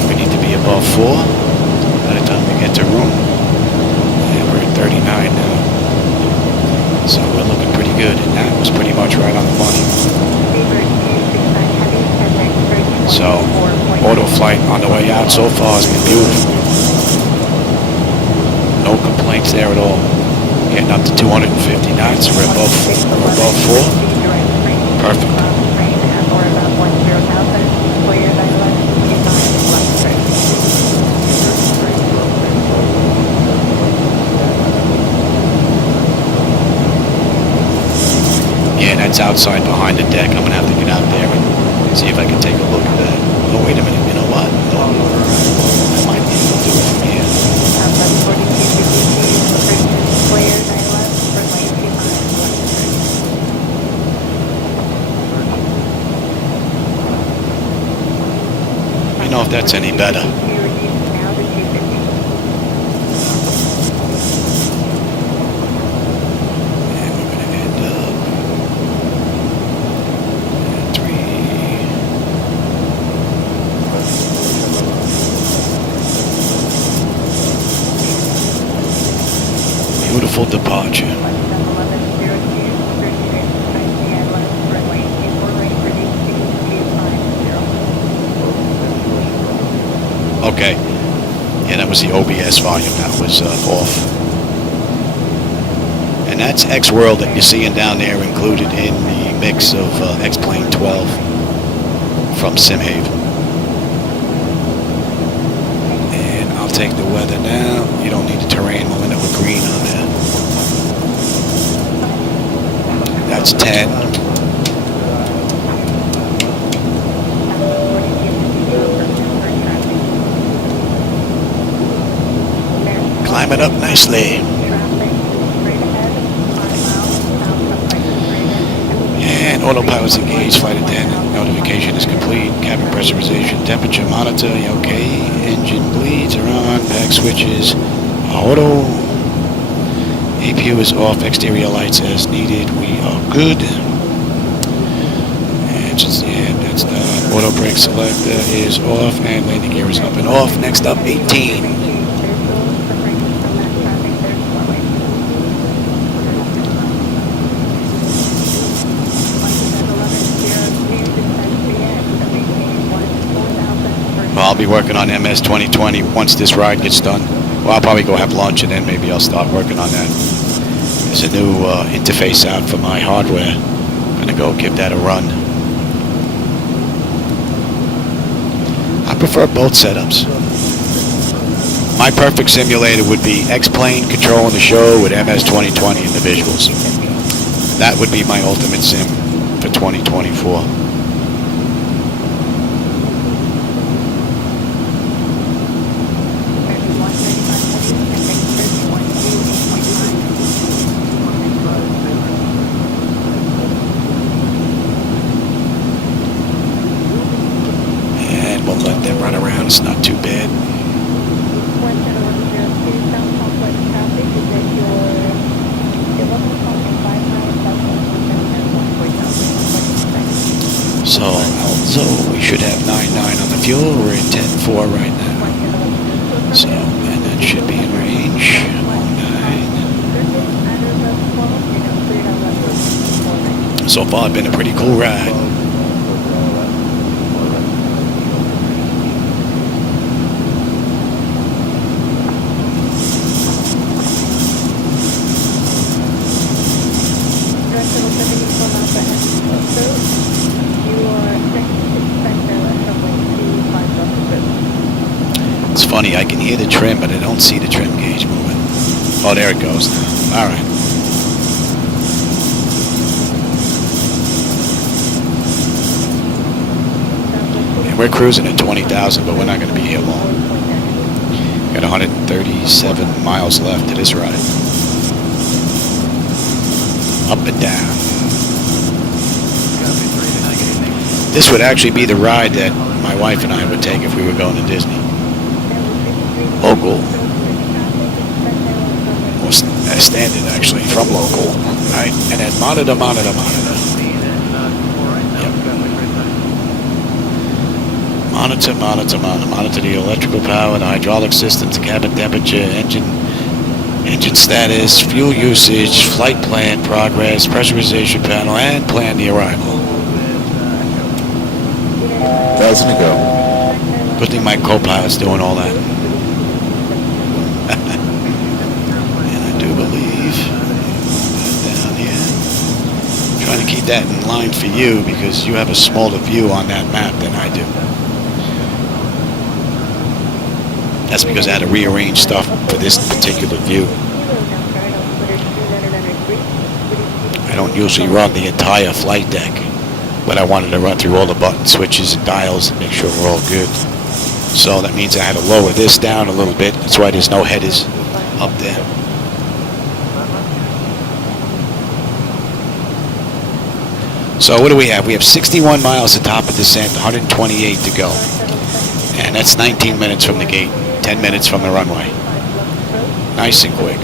We need to be above 4 by the time we get to room. And we're at 39 now. So we're looking pretty good, and that was pretty much right on the money. So, auto flight on the way out so far has been beautiful. No complaints there at all. Getting up to 250 knots, we're above 4. Perfect. Yeah, that's outside behind the deck. I'm going to have to get out there and see if I can take a look at that. Oh, wait a minute. You know what? No, I might be able to do it from here. You know if that's any better. Beautiful departure. Okay. Yeah, that was the OBS volume. That was off. And that's X-World that you're seeing down there included in the mix of X-Plane 12 from Simhaven. And I'll take the weather now. You don't need the terrain. We'll end up with green on there. That's 10. Climb it up nicely. And autopilot's engaged. Flight attendant notification is complete. Cabin pressurization, temperature monitor, okay. Engine bleeds are on. Pack switches, auto. APU is off. Exterior lights as needed. We are good. And just, yeah, that's done. Auto brake selector is off, and landing gear is up and off. Next up, 18. Well, I'll be working on MS 2020 once this ride gets done. Well, I'll probably go have lunch and then maybe I'll start working on that. There's a new interface out for my hardware. I'm going to go give that a run. I prefer both setups. My perfect simulator would be X-Plane controlling the show with MS 2020 and the visuals. That would be my ultimate sim for 2024. It's not too bad. So we should have 9.9 on the fuel. We're at 10.4 right now. So, and that should be in range. 9. So far, it's been a pretty cool ride. It's funny, I can hear the trim, but I don't see the trim gauge moving. Oh, there it goes now. All right. we're cruising at 20,000, but we're not going to be here long. Got 137 miles left to this ride. Up and down. This would actually be the ride that my wife and I would take if we were going to Disney. Local. Or standard, actually, from local. Right? And then monitor. Yep. Monitor the electrical power, the hydraulic systems, the cabin temperature, engine status, fuel usage, flight plan progress, pressurization panel, and plan the arrival. 1,000 to go. Good thing my co-pilot's doing all that. And I do believe down here. Trying to keep that in line for you because you have a smaller view on that map than I do. That's because I had to rearrange stuff for this particular view. I don't usually run the entire flight deck, but I wanted to run through all the button switches and dials and make sure we're all good. So that means I had to lower this down a little bit. That's why there's no headers up there. So what do we have? We have 61 miles to top of descent, 128 to go. And that's 19 minutes from the gate, 10 minutes from the runway. Nice and quick.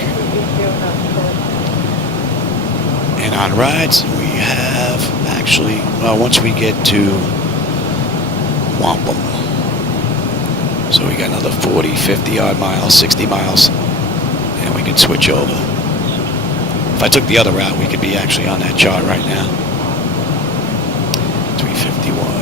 And on rides, we have actually, well, once we get to Wampum. So we got another 40, 50 odd miles, 60 miles, and we can switch over. If I took the other route, we could be actually on that chart right now. 351.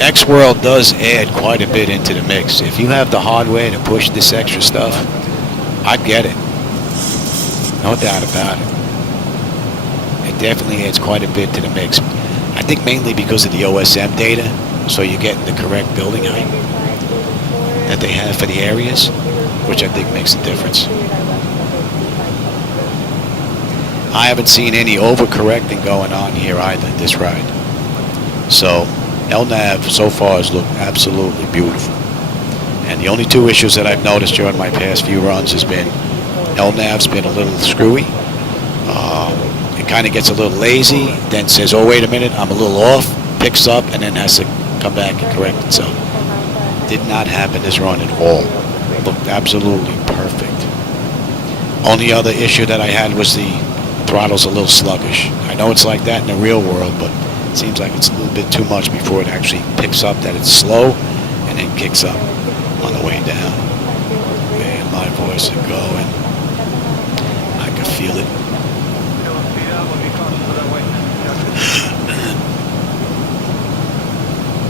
X-World does add quite a bit into the mix. If you have the hardware to push this extra stuff, I'd get it. No doubt about it. It definitely adds quite a bit to the mix. I think mainly because of the OSM data, so you're getting the correct building height that they have for the areas, which I think makes a difference. I haven't seen any overcorrecting going on here either, this ride. So LNAV so far has looked absolutely beautiful. And the only two issues that I've noticed during my past few runs has been LNAV's been a little screwy. It kind of gets a little lazy, then says, oh, wait a minute, I'm a little off, picks up, and then has to come back and correct itself. Did not happen this run at all. Looked absolutely perfect. Only other issue that I had was the throttle's a little sluggish. I know it's like that in the real world, but it seems like it's a little bit too much before it actually picks up that it's slow and then kicks up on the way down. Man, my voice is going. I can feel it.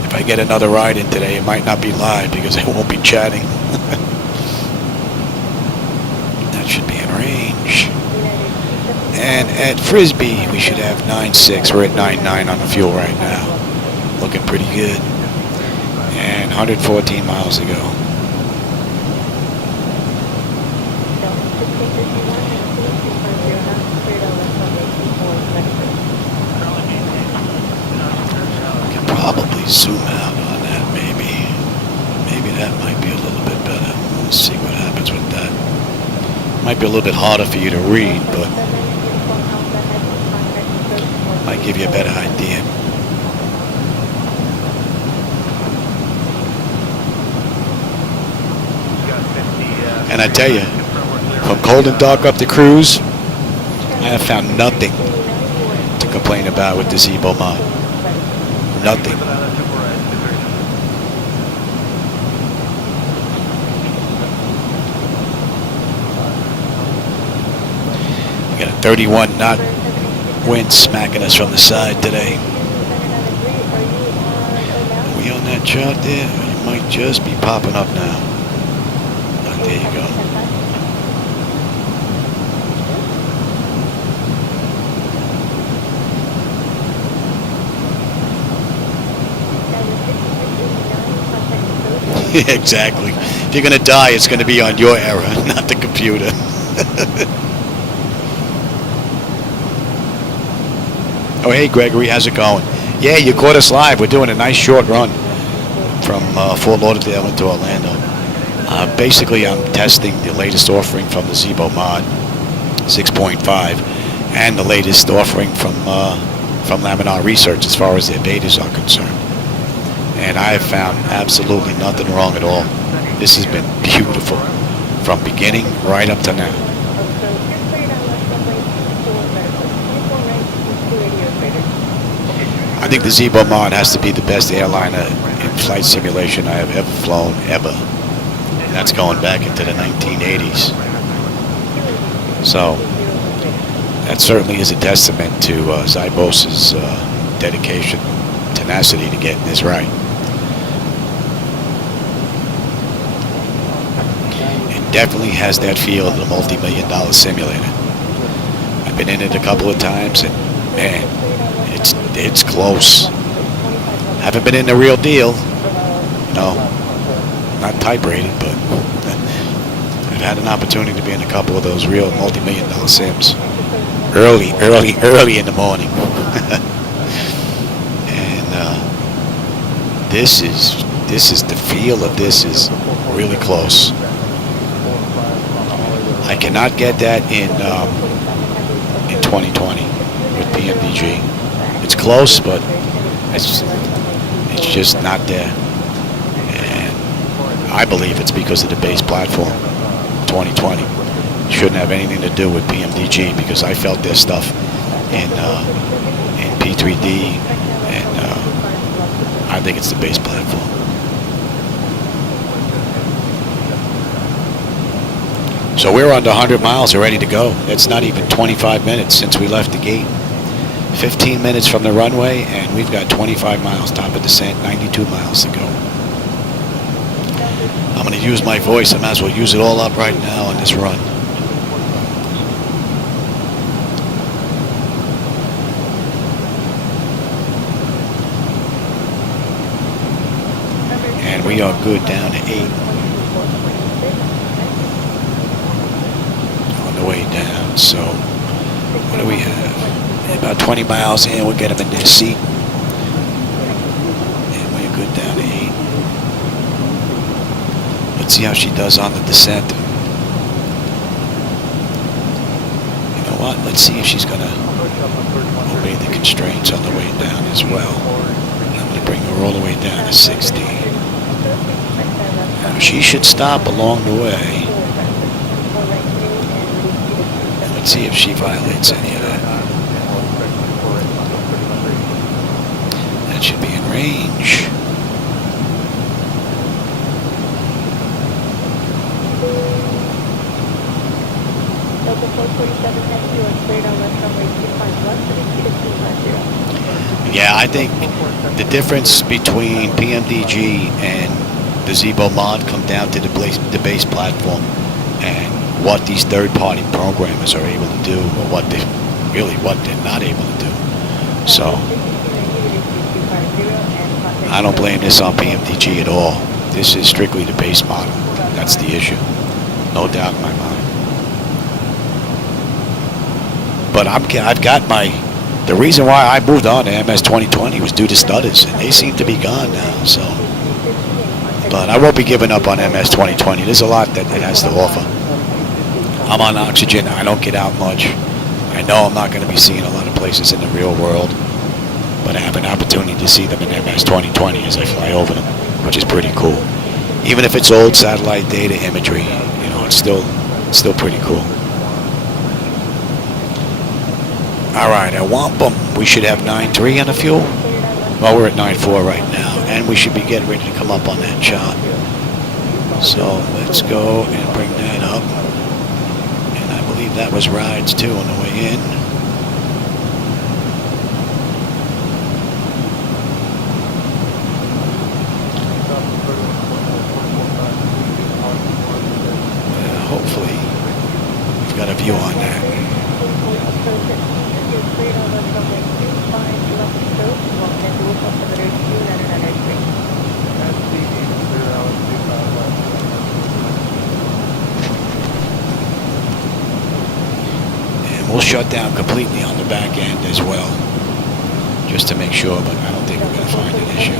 If I get another ride in today, it might not be live because I won't be chatting. That should be in range. And at Frisbee, we should have 9.6. We're at 9.9 on the fuel right now. Looking pretty good. And 114 miles to go. Can probably zoom out on that, maybe. Maybe that might be a little bit better. Let's see what happens with that. Might be a little bit harder for you to read, but might give you a better idea. And I tell you, from cold and dark up the cruise, I have found nothing to complain about with the Zibo Mod. Nothing. We got a 31 knot wind smacking us from the side today. Are we on that chart there? It might just be popping up now. Oh, there you go. Exactly. If you're going to die, it's going to be on your error, not the computer. Oh, hey, Gregory, how's it going? Yeah, you caught us live. We're doing a nice short run from Fort Lauderdale into Orlando. Basically, I'm testing the latest offering from the Zibo Mod 6.5 and the latest offering from Laminar Research as far as their betas are concerned. And I have found absolutely nothing wrong at all. This has been beautiful from beginning right up to now. I think the Zibo Mod has to be the best airliner in flight simulation I have ever flown, ever. And that's going back into the 1980s. So that certainly is a testament to Zibos' dedication, tenacity to getting this right. It definitely has that feel of the multi-million-dollar simulator. I've been in it a couple of times, and man, it's close. Haven't been in the real deal. No, not type rated, but I've had an opportunity to be in a couple of those real multi-million-dollar sims. Early in the morning. And this is the feel of this is really close. I cannot get that in 2020 with PMDG. It's close, but it's just not there. And I believe it's because of the base platform. 2020 shouldn't have anything to do with PMDG because I felt their stuff in P3D, and I think it's the base platform. So we're under 100 miles, ready to go. It's not even 25 minutes since we left the gate. 15 minutes from the runway, and we've got 25 miles, top of descent, 92 miles to go. I'm going to use my voice. I might as well use it all up right now on this run. And we are good down to 8. On the way down, so what do we have? About 20 miles in, we'll get him in their seat. And we're good down to 8. Let's see how she does on the descent. You know what? Let's see if she's going to obey the constraints on the way down as well. I'm going to bring her all the way down to 60. Now, she should stop along the way. Let's see if she violates any of that. That should be in range. Yeah, I think the difference between PMDG and the Zibo Mod come down to the base platform and what these third-party programmers are able to do, or what they're not able to do. So I don't blame this on PMDG at all. This is strictly the base model. That's the issue, no doubt in my mind. But I've got the reason why I moved on to MS 2020 was due to stutters, and they seem to be gone now. So, but I won't be giving up on MS 2020. There's a lot that it has to offer. I'm on oxygen. I don't get out much. I know I'm not going to be seeing a lot of places in the real world, but I have an opportunity to see them in MS 2020 as I fly over them, which is pretty cool. Even if it's old satellite data imagery, you know, it's still pretty cool. All right, at Wampum, we should have 9.3 on the fuel. Well, we're at 9.4 right now, and we should be getting ready to come up on that chart. So let's go and bring that up. And I believe that was rides too on the way in. Hopefully, we've got a view on that. we'll shut down completely on the back end as well, just to make sure, but I don't think we're going to find an issue.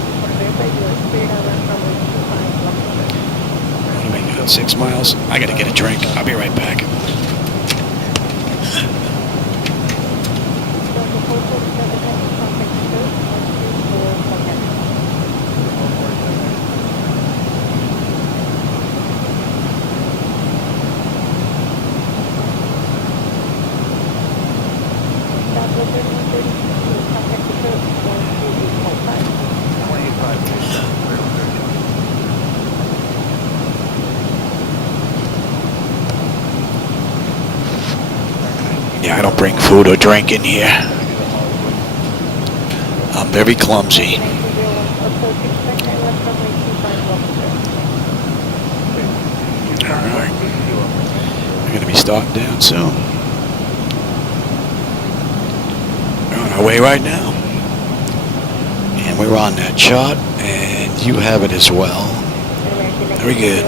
What do we got, 6 miles? I got to get a drink. I'll be right back. Yeah, I don't bring food or drink in here. I'm very clumsy. Alright. We're going to be starting down soon. We're on our way right now. And we're on that chart, and you have it as well. Very good.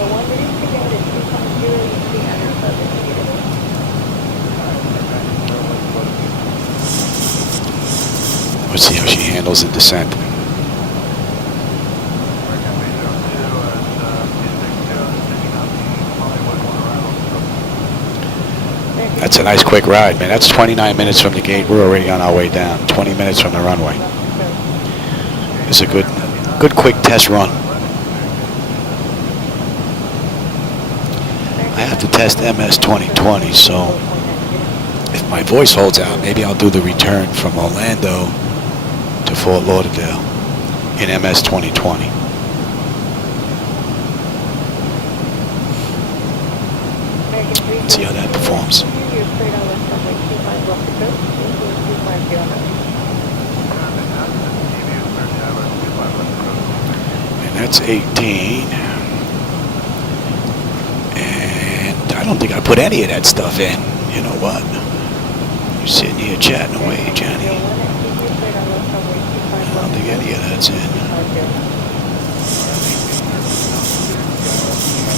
Let's see how she handles the descent. That's a nice quick ride, man. That's 29 minutes from the gate. We're already on our way down. 20 minutes from the runway. It's a good quick test run. I have to test MS 2020, so if my voice holds out, maybe I'll do the return from Orlando to Fort Lauderdale in MS 2020. Let's see how that performs. And that's 18. And I don't think I put any of that stuff in. You know what? You're sitting here chatting away, Johnny. I don't think any of that's in.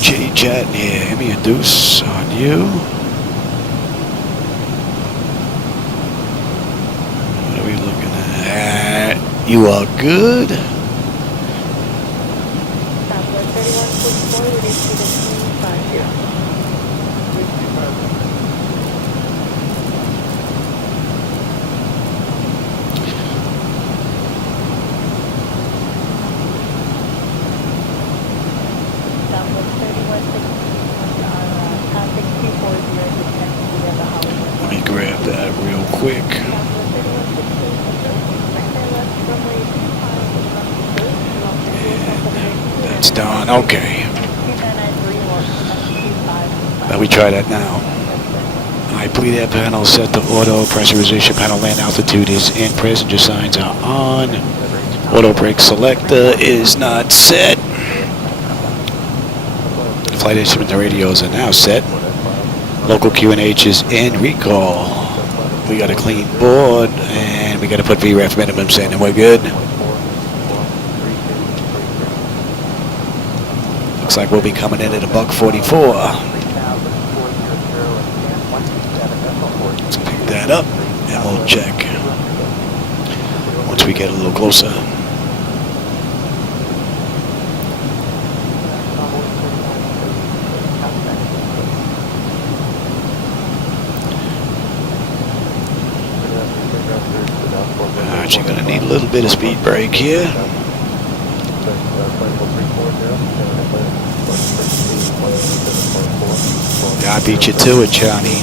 Chitty chatting here. Give me a deuce on you. What are we looking at? You are good. Let me grab that real quick. And that's done. Okay. Now we try that now. I bleed air panel set to auto. Pressurization panel land altitude is in. Passenger signs are on. Auto brake selector is not set. Flight instrument and radios are now set. Local QNH is in. Recall. We got a clean board, and we got to put VREF minimums in, and we're good. Looks like we'll be coming in at a $144. Let's pick that up, and we'll check once we get a little closer. You're going to need a little bit of speed brake here. I beat you to it, Johnny.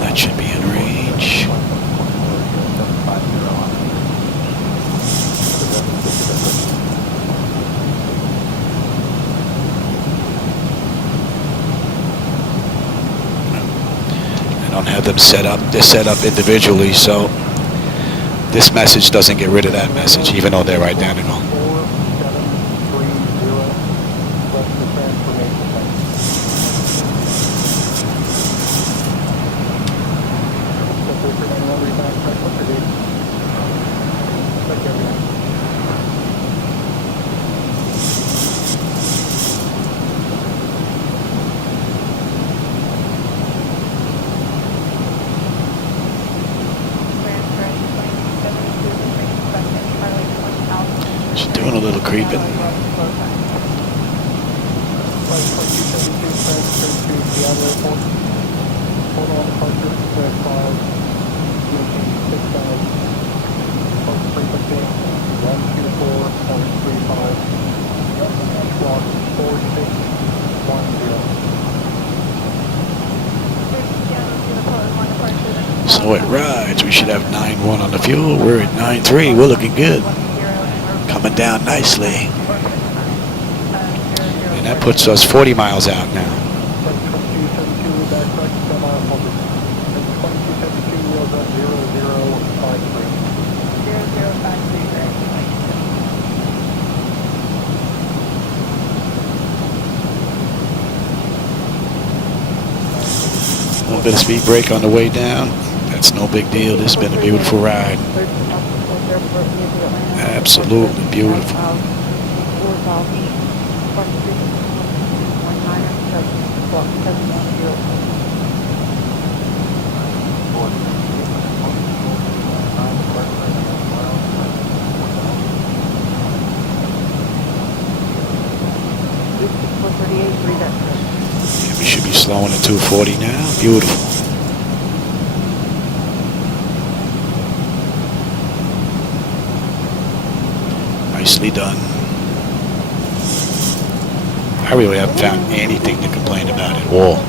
That should be in range. Don't have them set up. They're set up individually, so this message doesn't get rid of that message, even though they're identical. creeping. So it rides. We should have 9.1 on the fuel. We're at 9.3. We're looking good. Coming down nicely. And that puts us 40 miles out now. A little bit of speed brake on the way down. That's no big deal. This has been a beautiful ride. Absolutely beautiful. Yeah, we should be slowing at 240 now. Beautiful. Nicely done. I really haven't found anything to complain about at all.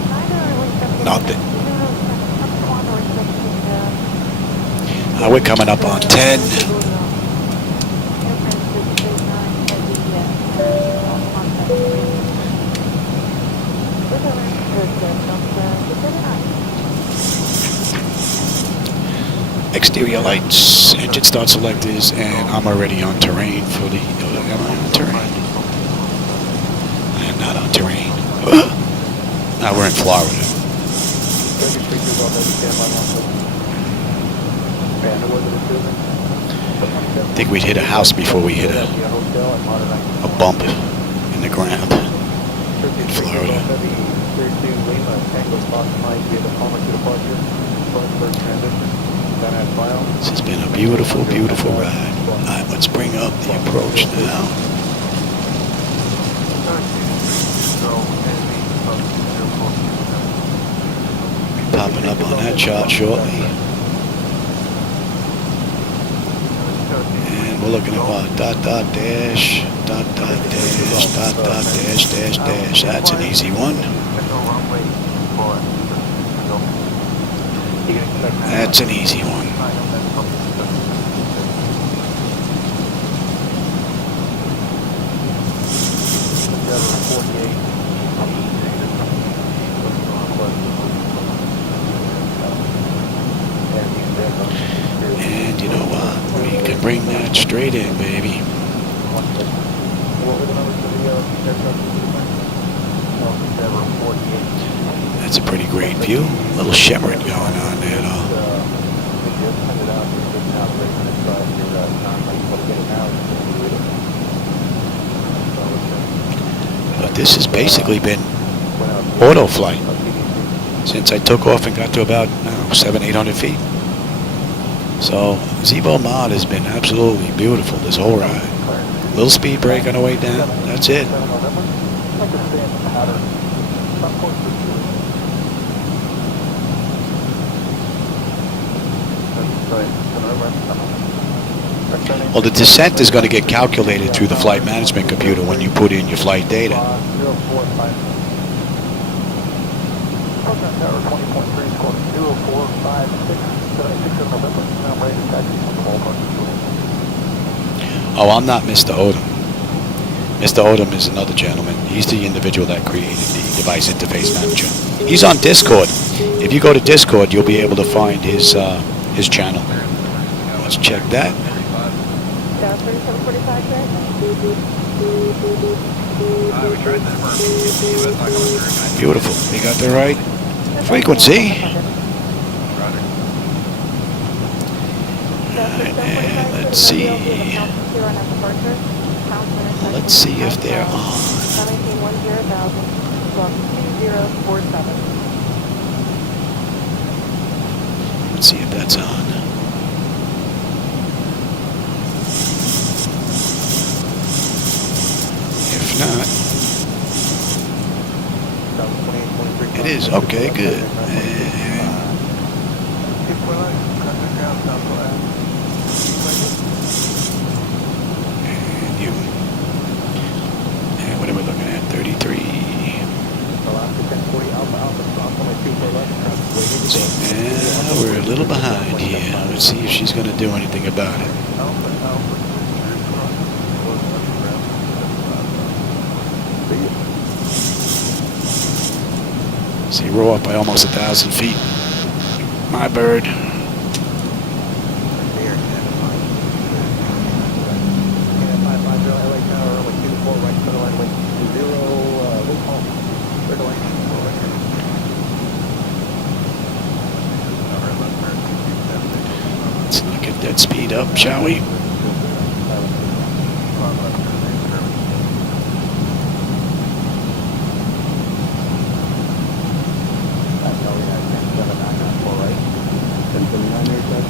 Nothing. We're coming up on 10. Exterior lights, engine start selectors, and I'm already on terrain for the... am I on terrain? I am not on terrain. Now we're in Florida. I think we'd hit a house before we hit a bump in the ground in Florida. This has been a beautiful, beautiful ride. All right, let's bring up the approach now. Popping up on that chart shortly. And we're looking at what? Dot, dot, dash, dot, dot, dash, dot, dot, dash, dash, dash. That's an easy one. That's an easy one. And you know what? We can bring that straight in, baby. That's a pretty great view. A little shimmering going on there, though. But this has basically been auto flight since I took off and got to about 700-800 feet. So Zibo Mod has been absolutely beautiful this whole ride. Little speed brake on the way down. That's it. Well, the descent is going to get calculated through the flight management computer when you put in your flight data. Oh, I'm not Mr. Odom. Mr. Odom is another gentleman. He's the individual that created the device interface manager. He's on Discord. If you go to Discord, you'll be able to find his channel. Let's check that. Beautiful. We got the right frequency. And let's see. Let's see if they're on. Let's see if that's on. It is. Okay, good. And you. And what are we looking at? 33. Yeah, we're a little behind here. Let's see if she's going to do anything about it. See, we're off by almost 1,000 feet. My bird. Let's not get that speed up, shall we?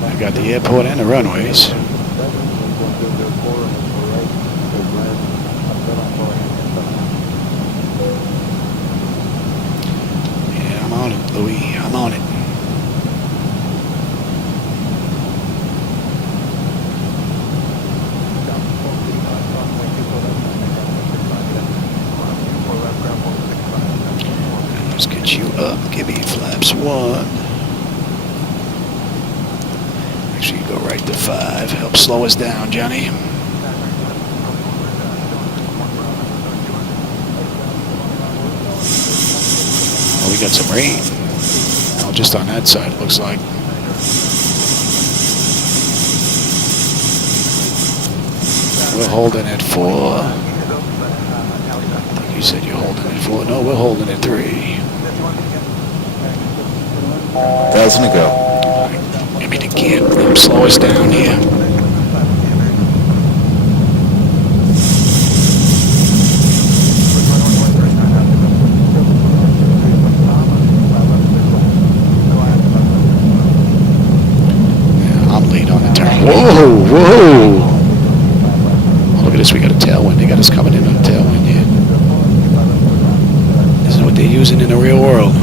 I got the airport and the runways. Yeah, I'm on it, Louis. I'm on it. Let's get you up. Give me flaps 1. Actually, go right to 5. Help slow us down, Johnny. Oh, we got some rain. Oh, just on that side, it looks like. We're holding at 4. I think you said you're holding at 4. No, we're holding at 3. 1,000 to go. Maybe they can't slow us down here. Yeah, I'm late on the turn. Whoa, whoa! Oh, look at this, we got a tailwind. They got us coming in on a tailwind here. This is what they're using in the real world.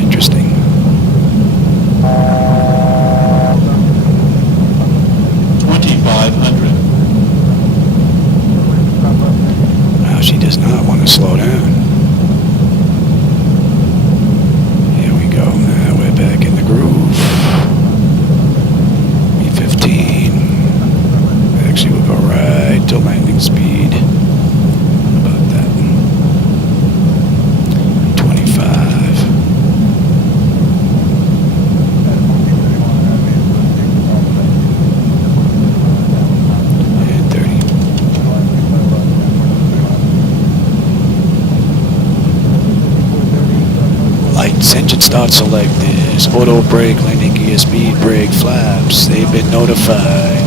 Interesting. Wow, she does not want to slow down. Here we go. Now we're back in the groove. B-15. Actually, we'll go right to landing speed. How about that? 25. Engine start selected, auto brake, landing gear, speed brake, flaps, they've been notified.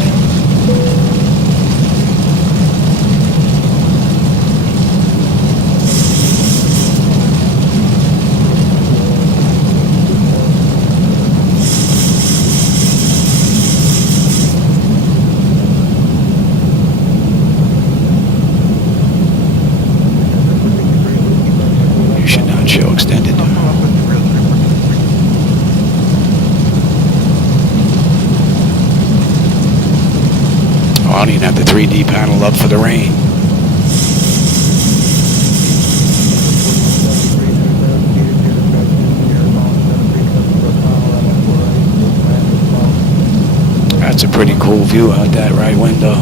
You should not show extended. I don't even have the 3D panel up for the rain. That's a pretty cool view out that right window.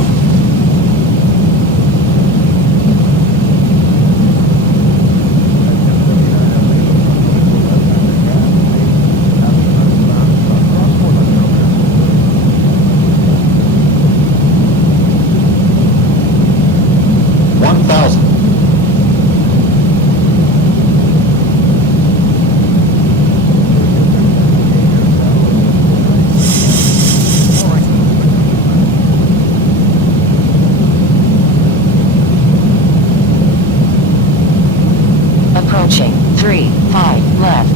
Approaching 3-5 left.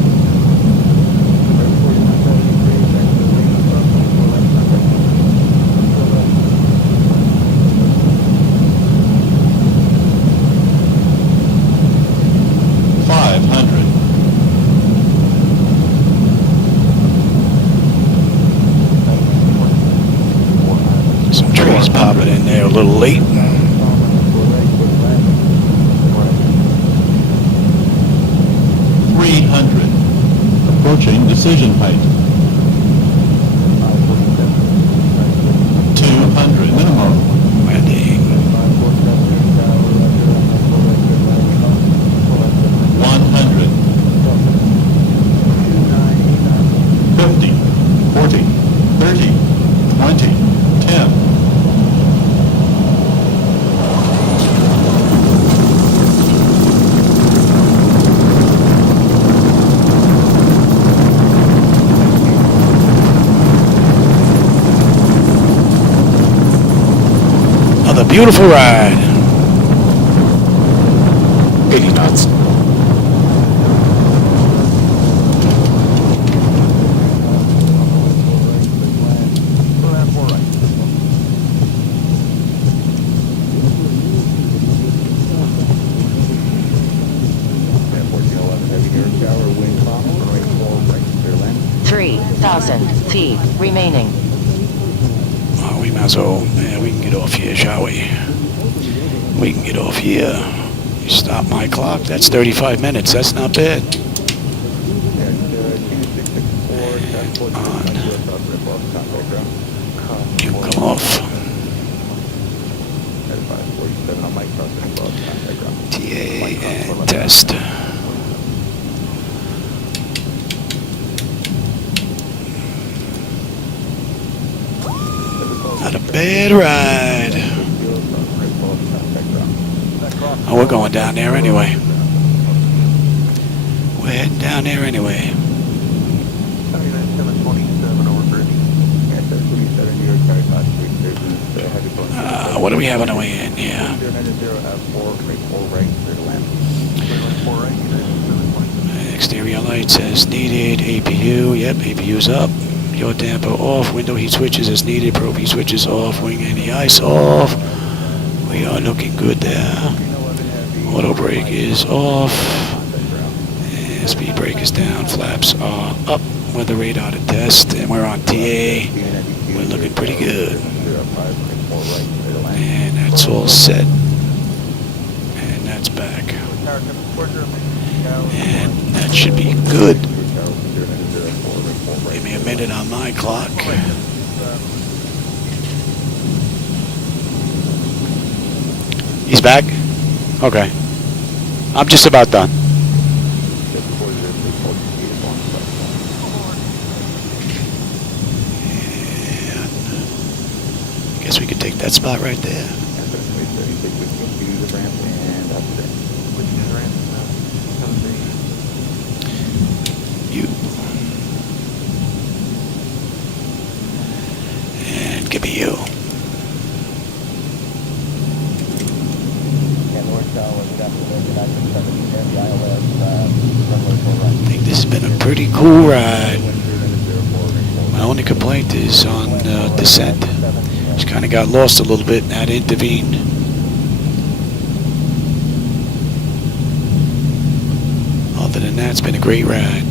little late. 300. Approaching decision height. 200 minimum. Landing. 100. 50. 40. 30. 20. 10. Another beautiful ride. 80 knots. Land. 3,000 feet remaining. Oh, we might as well, yeah, we can get off here, shall we? We can get off here. You stop my clock, that's 35 minutes, that's not bad. On. You come off. TA and test. Not a bad ride. Oh, we're going down there anyway. We're heading down there anyway. What do we have on the way in? Yeah. Exterior light says needed. APU. Yep, APU's up. Yaw damper off. Window heat switches as needed. Probe heat switches off. Wing anti-ice off. We are looking good there. Auto brake is off. And speed brake is down. Flaps are up. Weather radar to test. And we're on TA. We're looking pretty good. And that's all set. And that's back. And that should be good. Give me a minute on my clock. He's back? Okay. I'm just about done. And I guess we could take that spot right there. You. And give me you. I think this has been a pretty cool ride. My only complaint is on descent. Just kind of got lost a little bit and had to intervene. Other than that, it's been a great ride.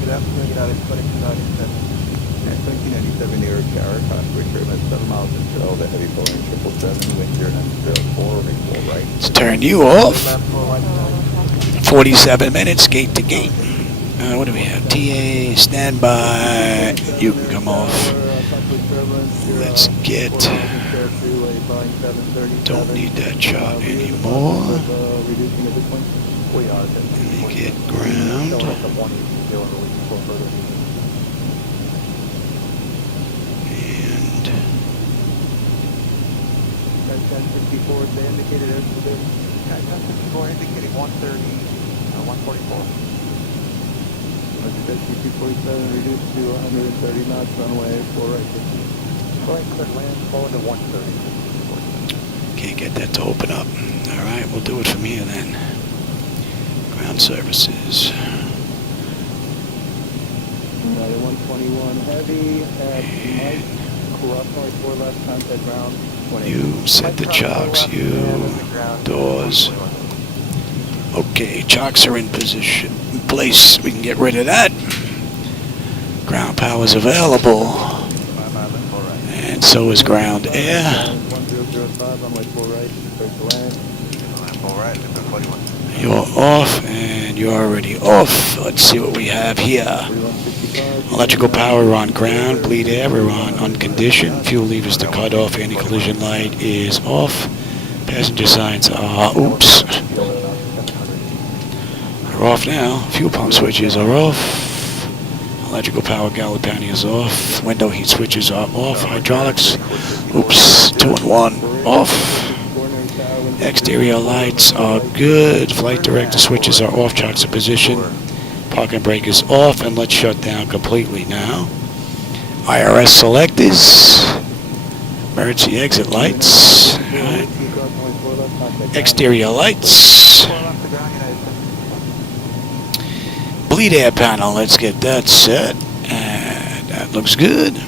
Good afternoon, United 1997 New York Tower, Cockpit trim at 7 miles until the heavy Boeing 777, wind shear 904, make 4 right. Let's turn you off. 47 minutes, gate to gate. What do we have? TA, standby. You can come off. Let's get. Don't need that shot anymore. Get ground. And 1054, they indicated as the 1054 indicating 130, 144. 247 reduced to 130 knots, runway 4 right. Going clear land, forward to 130. can't get that to open up. All right, we'll do it from here then. Ground services. 121 heavy at Mike, cross north 4 left, contact ground. You set the chocks, you doors. Okay, chocks are in position, in place. We can get rid of that. Ground power is available. And so is ground air. You're off, and you're already off. Let's see what we have here. Electrical power on ground, bleed air, we're on unconditioned. Fuel levers to cut off, anti-collision light is off. Passenger signs are, oops. They're off now. Fuel pump switches are off. Electrical power galvanic is off. Window heat switches are off. Hydraulics, oops, 2 and 1, off. Exterior lights are good. Flight director switches are off. Chocks are position. Parking brake is off, and let's shut down completely now. IRS selectors. Emergency exit lights. Right. Exterior lights. Bleed air panel. Let's get that set. And that looks good.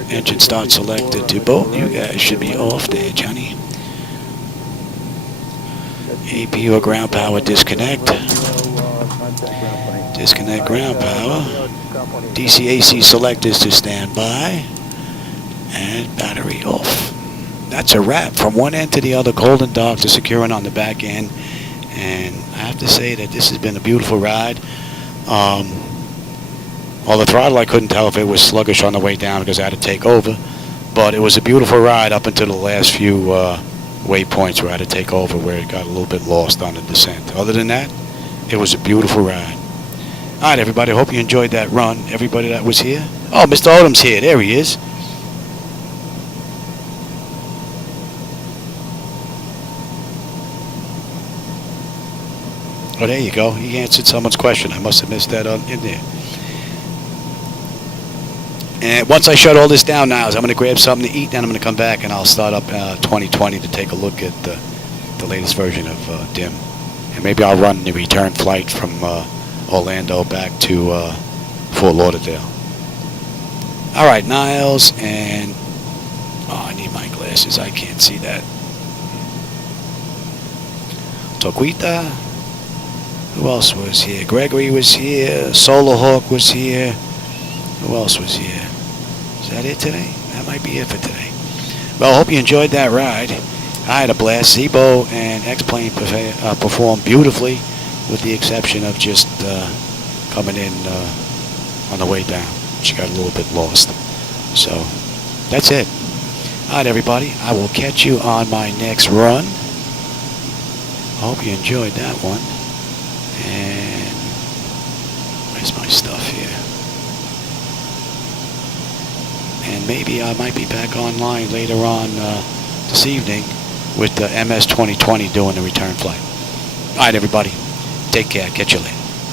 And engine start selected to both. You guys should be off there, Johnny. APU or ground power disconnect. Disconnect ground power. DC-AC selectors to standby. And battery off. That's a wrap from one end to the other, cold and dark to securing on the back end. And I have to say that this has been a beautiful ride. Well, the throttle, I couldn't tell if it was sluggish on the way down because I had to take over. But it was a beautiful ride up until the last few waypoints where I had to take over, where it got a little bit lost on the descent. Other than that, it was a beautiful ride. All right, everybody, hope you enjoyed that run. Everybody that was here. Oh, Mr. Odom's here. There he is. Oh, there you go. He answered someone's question. I must have missed that in there. And once I shut all this down now, I'm going to grab something to eat, then I'm going to come back and I'll start up 2020 to take a look at the latest version of DIM. And maybe I'll run the return flight from Orlando back to Fort Lauderdale. All right, Niles, and oh, I need my glasses. I can't see that. Toquita. Who else was here? Gregory was here. Solar Hawk was here. Who else was here? Is that it today? That might be it for today. Well, I hope you enjoyed that ride. I had a blast. Zibo and X-Plane performed beautifully, with the exception of just coming in on the way down. She got a little bit lost. So, that's it. All right, everybody. I will catch you on my next run. I hope you enjoyed that one. And where's my stuff here? And maybe I might be back online later on this evening with the MS 2020 doing the return flight. All right, everybody. Take care. Catch you later.